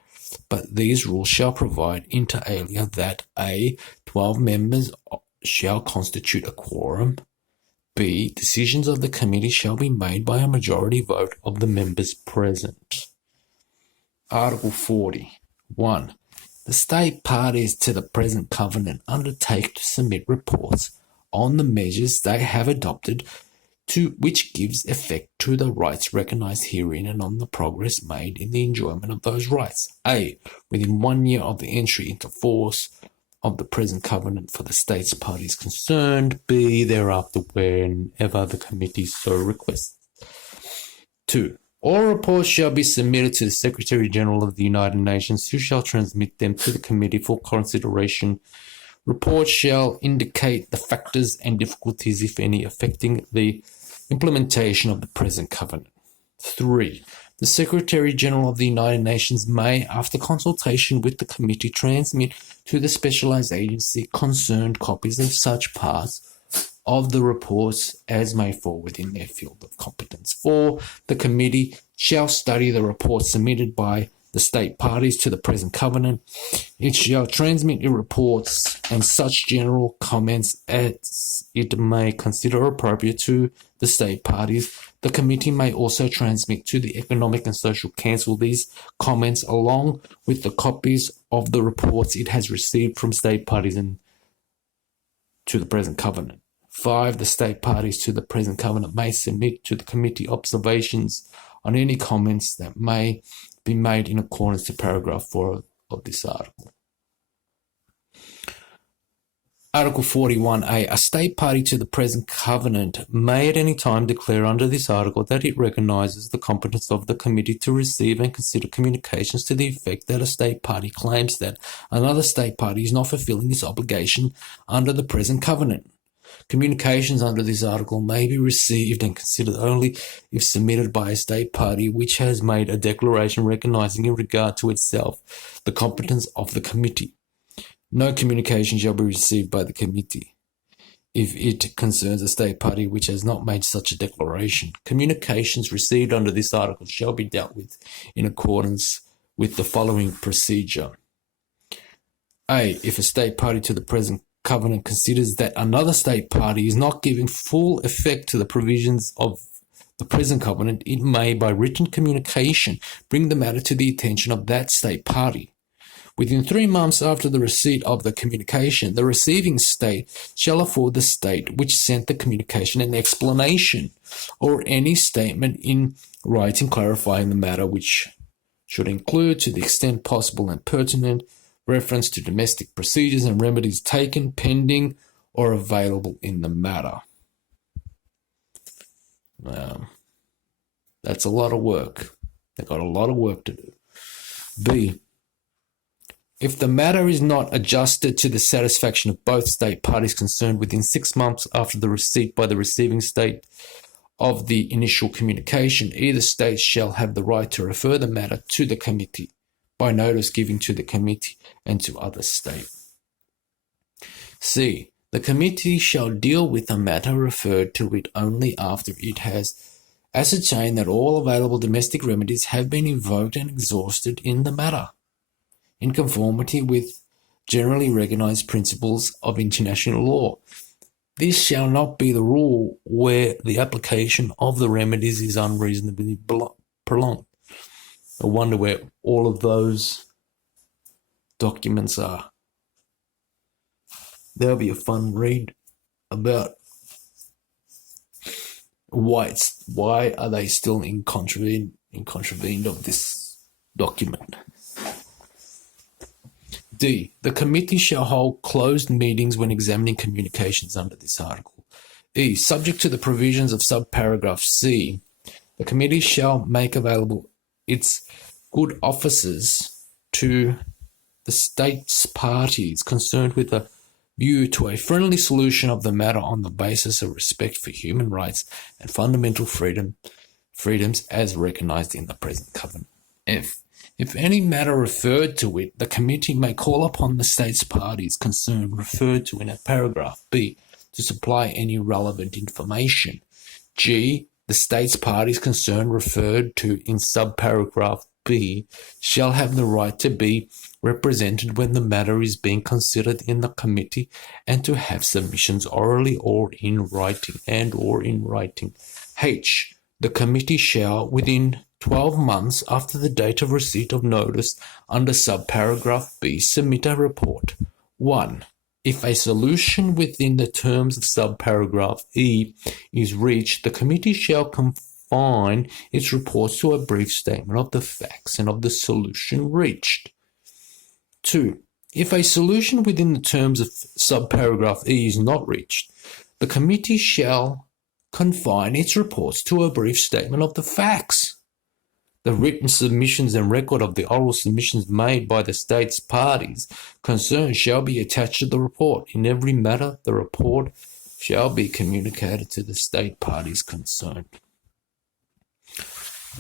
but these rules shall provide inter alia that A. 12 members shall constitute a quorum. B. Decisions of the committee shall be made by a majority vote of the members present. Article 40. 1. The state parties to the present covenant undertake to submit reports on the measures they have adopted, to which gives effect to the rights recognized herein and on the progress made in the enjoyment of those rights. A. Within 1 year of the entry into force of the present covenant for the states parties concerned. B. Thereafter, whenever the committee so requests. 2. All reports shall be submitted to the Secretary-General of the United Nations, who shall transmit them to the Committee for consideration. Reports shall indicate the factors and difficulties, if any, affecting the implementation of the present covenant. 3. The Secretary-General of the United Nations may, after consultation with the Committee, transmit to the specialized agency concerned copies of such parts of the reports as may fall within their field of competence. 4. The Committee shall study the reports submitted by the state parties to the present covenant. It shall transmit the reports and such general comments as it may consider appropriate to the state parties. The Committee may also transmit to the Economic and Social Council these comments along with the copies of the reports it has received from state parties and to the present covenant. 5. The state parties to the present covenant may submit to the Committee observations on any comments that may be made in accordance to paragraph 4 of this article. Article 41A. A state party to the present covenant may at any time declare under this article that it recognises the competence of the Committee to receive and consider communications to the effect that a state party claims that another state party is not fulfilling its obligation under the present covenant. Communications under this article may be received and considered only if submitted by a state party which has made a declaration recognising in regard to itself the competence of the Committee. No communication shall be received by the Committee if it concerns a state party which has not made such a declaration. Communications received under this article shall be dealt with in accordance with the following procedure. A. If a state party to the present covenant considers that another state party is not giving full effect to the provisions of the present covenant, it may, by written communication, bring the matter to the attention of that state party. Within 3 months after the receipt of the communication, the receiving state shall afford the state which sent the communication an explanation or any statement in writing clarifying the matter, which should include, to the extent possible and pertinent, reference to domestic procedures and remedies taken, pending, or available in the matter. That's a lot of work. They've got a lot of work to do. B. If the matter is not adjusted to the satisfaction of both state parties concerned within 6 months after the receipt by the receiving state of the initial communication, either state shall have the right to refer the matter to the Committee by notice given to the Committee and to other state. C. The Committee shall deal with a matter referred to it only after it has ascertained that all available domestic remedies have been invoked and exhausted in the matter, in conformity with generally recognized principles of international law. This shall not be the rule where the application of the remedies is unreasonably prolonged. I wonder where all of those documents are. There'll be a fun read about why are they still in contravened of this document. D. The Committee shall hold closed meetings when examining communications under this article. E. Subject to the provisions of subparagraph C, the Committee shall make available its good offices to the states parties concerned with a view to a friendly solution of the matter on the basis of respect for human rights and fundamental freedoms as recognized in the present covenant. F. If any matter referred to it, the Committee may call upon the states parties concerned referred to in a paragraph. B. To supply any relevant information. G. The states parties concerned referred to in subparagraph B shall have the right to be represented when the matter is being considered in the Committee and to have submissions orally or in writing H. The Committee shall, within 12 months after the date of receipt of notice under subparagraph B, submit a report. 1. If a solution within the terms of subparagraph E is reached, the Committee shall confine its reports to a brief statement of the facts and of the solution reached. 2. If a solution within the terms of subparagraph E is not reached, the Committee shall confine its reports to a brief statement of the facts The written submissions and record of the oral submissions made by the states parties concerned shall be attached to the report. In every matter, the report shall be communicated to the state parties concerned.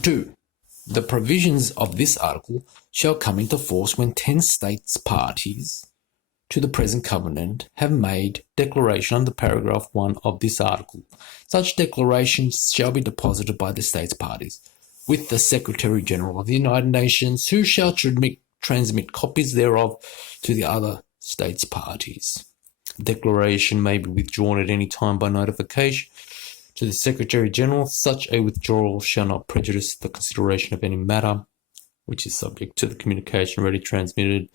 2. The provisions of this article shall come into force when 10 states parties to the present covenant have made declaration under paragraph 1 of this article. Such declarations shall be deposited by the states parties with the Secretary-General of the United Nations, who shall transmit copies thereof to the other states parties. The declaration may be withdrawn at any time by notification to the Secretary-General. Such a withdrawal shall not prejudice the consideration of any matter which is subject to the communication already transmitted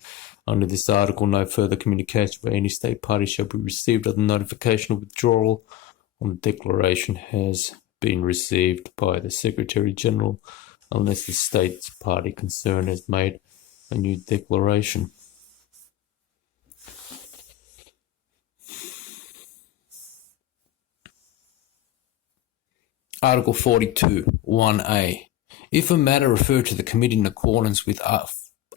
under this article. No further communication by any state party shall be received other than notification of withdrawal on the declaration has been received by the Secretary-General, unless the state's party concerned has made a new declaration. Article 42, 1A. If a matter referred to the committee in accordance with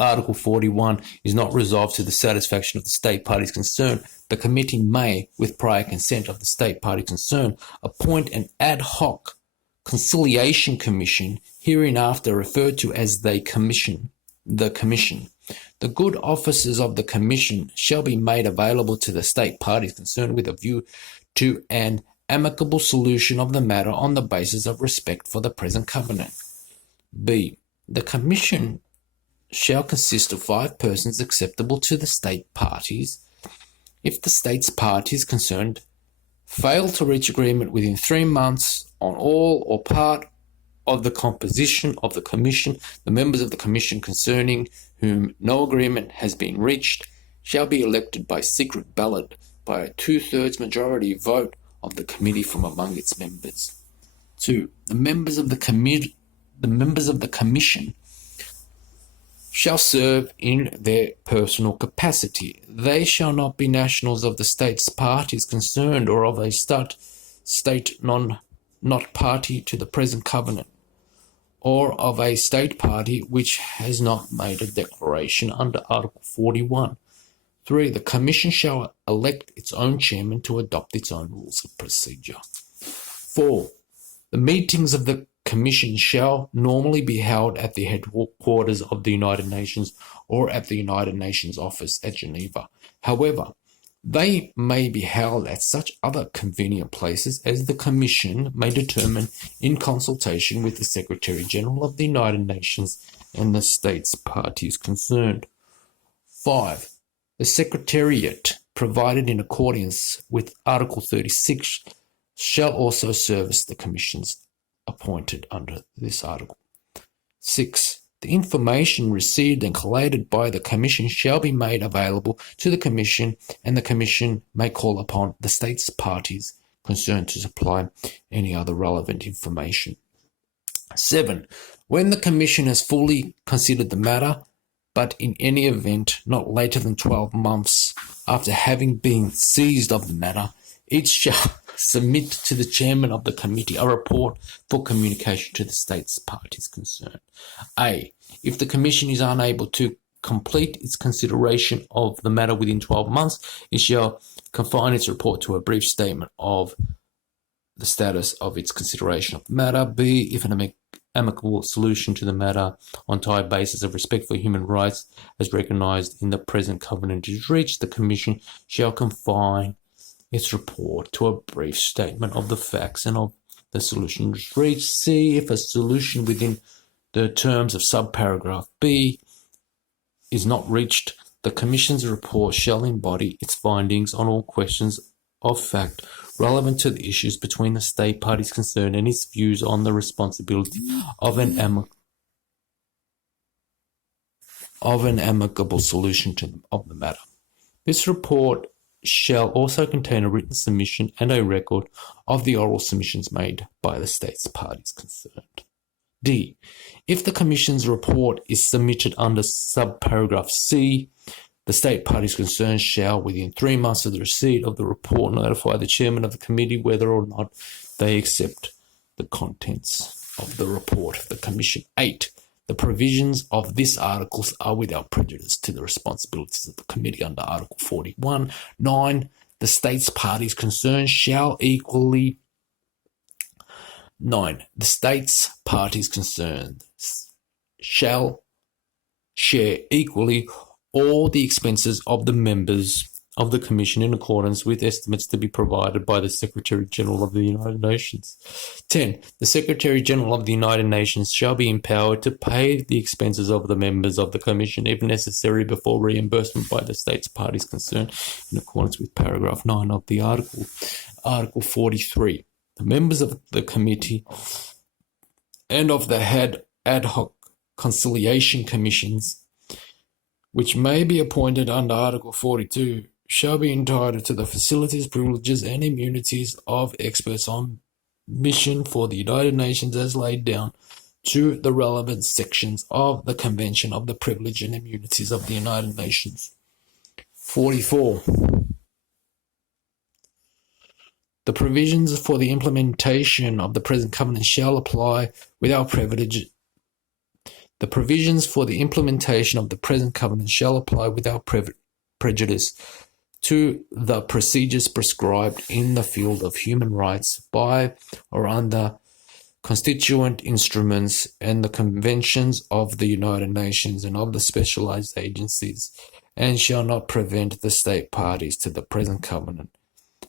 Article 41 is not resolved to the satisfaction of the state parties concerned, the committee may, with prior consent of the state party concerned, appoint an ad hoc conciliation commission, hereinafter referred to as the commission. The good offices of the commission shall be made available to the state parties concerned with a view to an amicable solution of the matter on the basis of respect for the present covenant. B. The commission shall consist of 5 persons acceptable to the state parties. If the states parties concerned fail to reach agreement within 3 months on all or part of the composition of the commission, the members of the commission concerning whom no agreement has been reached shall be elected by secret ballot by a 2/3 majority vote of the committee from among its members. 2. The members of the commission shall serve in their personal capacity. They shall not be nationals of the states parties concerned or of a state not party to the present covenant, or of a state party which has not made a declaration under Article 41. 3. The Commission shall elect its own chairman to adopt its own rules of procedure. 4. The meetings of the Commission shall normally be held at the headquarters of the United Nations or at the United Nations office at Geneva. However, they may be held at such other convenient places as the Commission may determine in consultation with the Secretary-General of the United Nations and the states parties concerned. 5. The Secretariat, provided in accordance with Article 36, shall also service the Commissions appointed under this article. 6. The information received and collated by the Commission shall be made available to the Commission, and the Commission may call upon the states parties concerned to supply any other relevant information. 7. When the Commission has fully considered the matter, but in any event not later than 12 months after having been seized of the matter, it shall submit to the chairman of the committee a report for communication to the states parties concerned. A. If the Commission is unable to complete its consideration of the matter within 12 months, it shall confine its report to a brief statement of the status of its consideration of the matter. B. If an amicable solution to the matter on entire basis of respect for human rights as recognised in the present covenant is reached, the Commission shall confine its report to a brief statement of the facts and of the solution reached. C. If a solution within the terms of subparagraph B is not reached, the Commission's report shall embody its findings on all questions of fact relevant to the issues between the state parties concerned and its views on the responsibility of an amicable solution of the matter. This report shall also contain a written submission and a record of the oral submissions made by the states parties concerned. D. If the Commission's report is submitted under subparagraph C, the state parties concerned shall, within 3 months of the receipt of the report, notify the chairman of the committee whether or not they accept the contents of the report of the Commission. 8. The provisions of this article are without prejudice to the responsibilities of the committee under Article 41. 9. The states parties concerned shall equally 9. The states parties concerned shall share equally all the expenses of the members of the Commission in accordance with estimates to be provided by the Secretary-General of the United Nations. 10. The Secretary-General of the United Nations shall be empowered to pay the expenses of the members of the Commission if necessary before reimbursement by the states parties concerned in accordance with paragraph 9 of the article. Article 43. The members of the committee and of the ad hoc conciliation commissions, which may be appointed under Article 42, shall be entitled to the facilities, privileges, and immunities of experts on mission for the United Nations as laid down to the relevant sections of the Convention of the Privilege and Immunities of the United Nations. 44. The provisions for the implementation of the present covenant shall apply without prejudice. The provisions for the implementation of the present covenant shall apply without prejudice to the procedures prescribed in the field of human rights by or under constituent instruments and the conventions of the United Nations and of the specialized agencies, and shall not prevent the state parties to the present covenant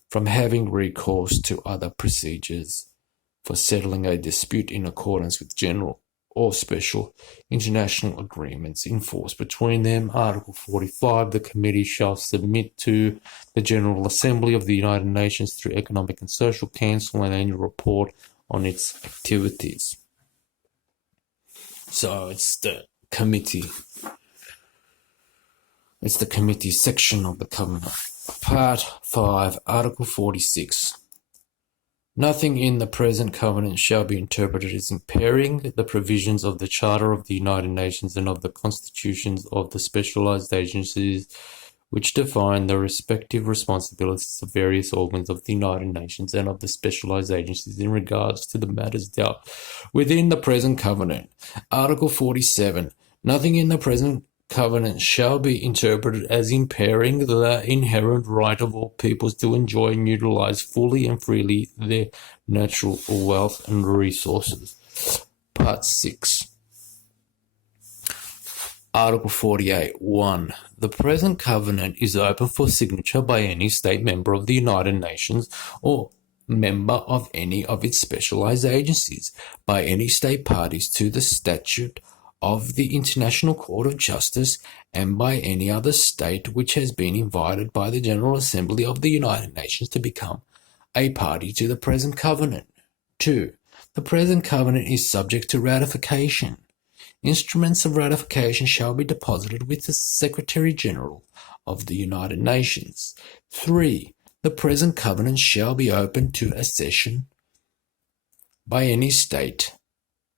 from having recourse to other procedures for settling a dispute in accordance with general or special international agreements in force between them. Article 45. The committee shall submit to the General Assembly of the United Nations through Economic and Social Council an annual report on its activities. So it's the committee. It's the committee section of the covenant. Part 5, Article 46. Nothing in the present covenant shall be interpreted as impairing the provisions of the Charter of the United Nations and of the constitutions of the specialized agencies which define the respective responsibilities of various organs of the United Nations and of the specialized agencies in regards to the matters dealt within the present covenant. Article 47. Nothing in the present covenant shall be interpreted as impairing the inherent right of all peoples to enjoy and utilize fully and freely their natural wealth and resources. Part 6. Article 48. 1. The present covenant is open for signature by any state member of the United Nations or member of any of its specialized agencies, by any state parties to the statute of the International Court of Justice, and by any other state which has been invited by the General Assembly of the United Nations to become a party to the present covenant. 2. The present covenant is subject to ratification. Instruments of ratification shall be deposited with the Secretary-General of the United Nations. 3. The present covenant shall be open to accession by any state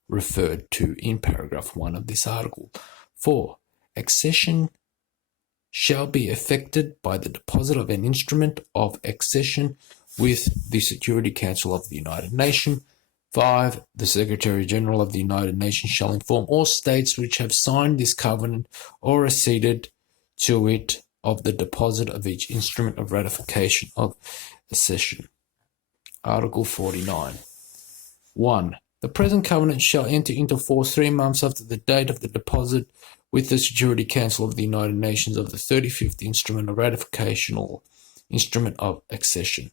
referred to in paragraph 1 of this article. 4. Accession shall be effected by the deposit of an instrument of accession with the Security Council of the United Nations. 5. The Secretary-General of the United Nations shall inform all states which have signed this covenant or acceded to it of the deposit of each instrument of ratification of accession. Article 49. 1. The present covenant shall enter into force 3 months after the date of the deposit with the Security Council of the United Nations of the 35th Instrument of Ratification or Instrument of Accession.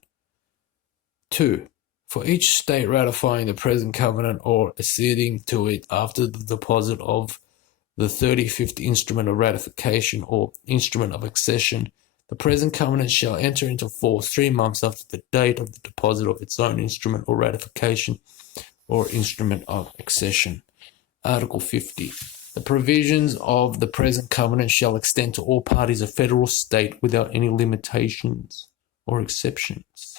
2. For each state ratifying the present covenant or acceding to it after the deposit of the 35th Instrument of Ratification or Instrument of Accession, the present covenant shall enter into force 3 months after the date of the deposit of its own instrument or ratification or instrument of accession. Article 50. The provisions of the present covenant shall extend to all parties of federal state without any limitations or exceptions.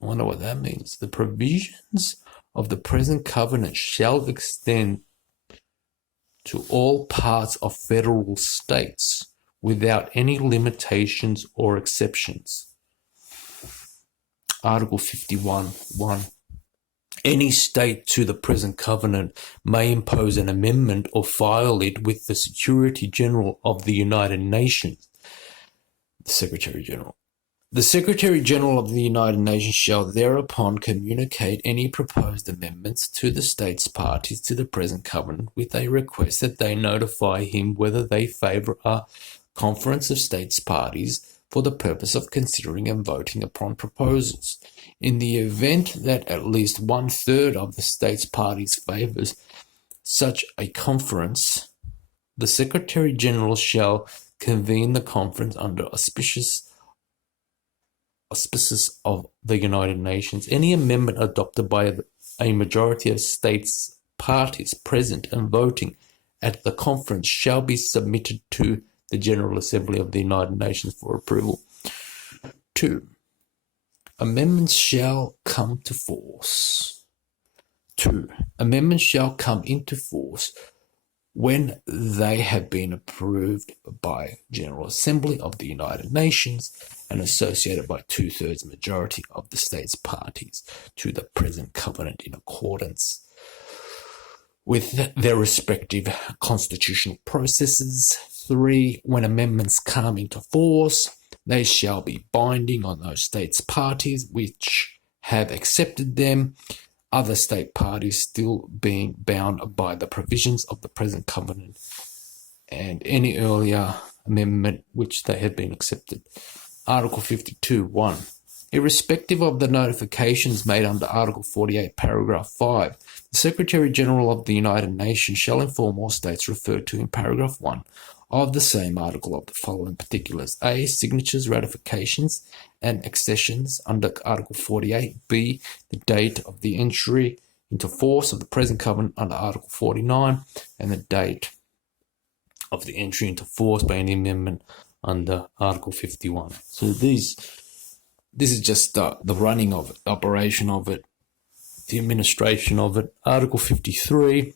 I wonder what that means. The provisions of the present covenant shall extend to all parts of federal states without any limitations or exceptions. Article 51. 1. Any state to the present covenant may impose an amendment or file it with the Secretary General of the United Nations, the Secretary General. The Secretary General of the United Nations shall thereupon communicate any proposed amendments to the states parties to the present covenant with a request that they notify him whether they favour a conference of states parties for the purpose of considering and voting upon proposals. In the event that at least 1/3 of the states parties favours such a conference, the Secretary General shall convene the conference under auspices of the United Nations. Any amendment adopted by a majority of states parties present and voting at the conference shall be submitted to the General Assembly of the United Nations for approval. 2. Amendments shall come to force. 2. Amendments shall come into force when they have been approved by General Assembly of the United Nations and associated by 2/3 majority of the states parties to the present covenant in accordance with their respective constitutional processes. 3. When amendments come into force, they shall be binding on those states parties which have accepted them, other state parties still being bound by the provisions of the present covenant and any earlier amendment which they had been accepted. Article 52.1. Irrespective of the notifications made under Article 48, Paragraph 5, the Secretary General of the United Nations shall inform all states referred to in Paragraph 1 of the same article of the following particulars: A. Signatures, ratifications, and accessions under Article 48. B. The date of the entry into force of the present covenant under Article 49, and the date of the entry into force by any amendment under Article 51. So this is just the running of it, the operation of it, the administration of it. Article 53.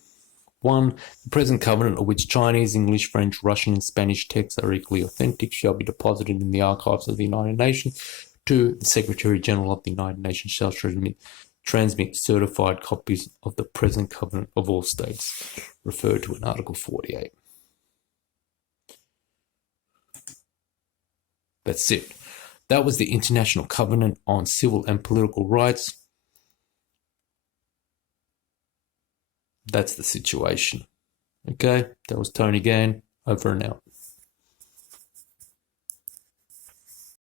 1. The present covenant, of which Chinese, English, French, Russian, and Spanish texts are equally authentic, shall be deposited in the archives of the United Nations. 2. The Secretary General of the United Nations shall transmit certified copies of the present covenant of all states, referred to in Article 48. That's it. That was the International Covenant on Civil and Political Rights. That's the situation. Okay, that was Tony again. Over and out.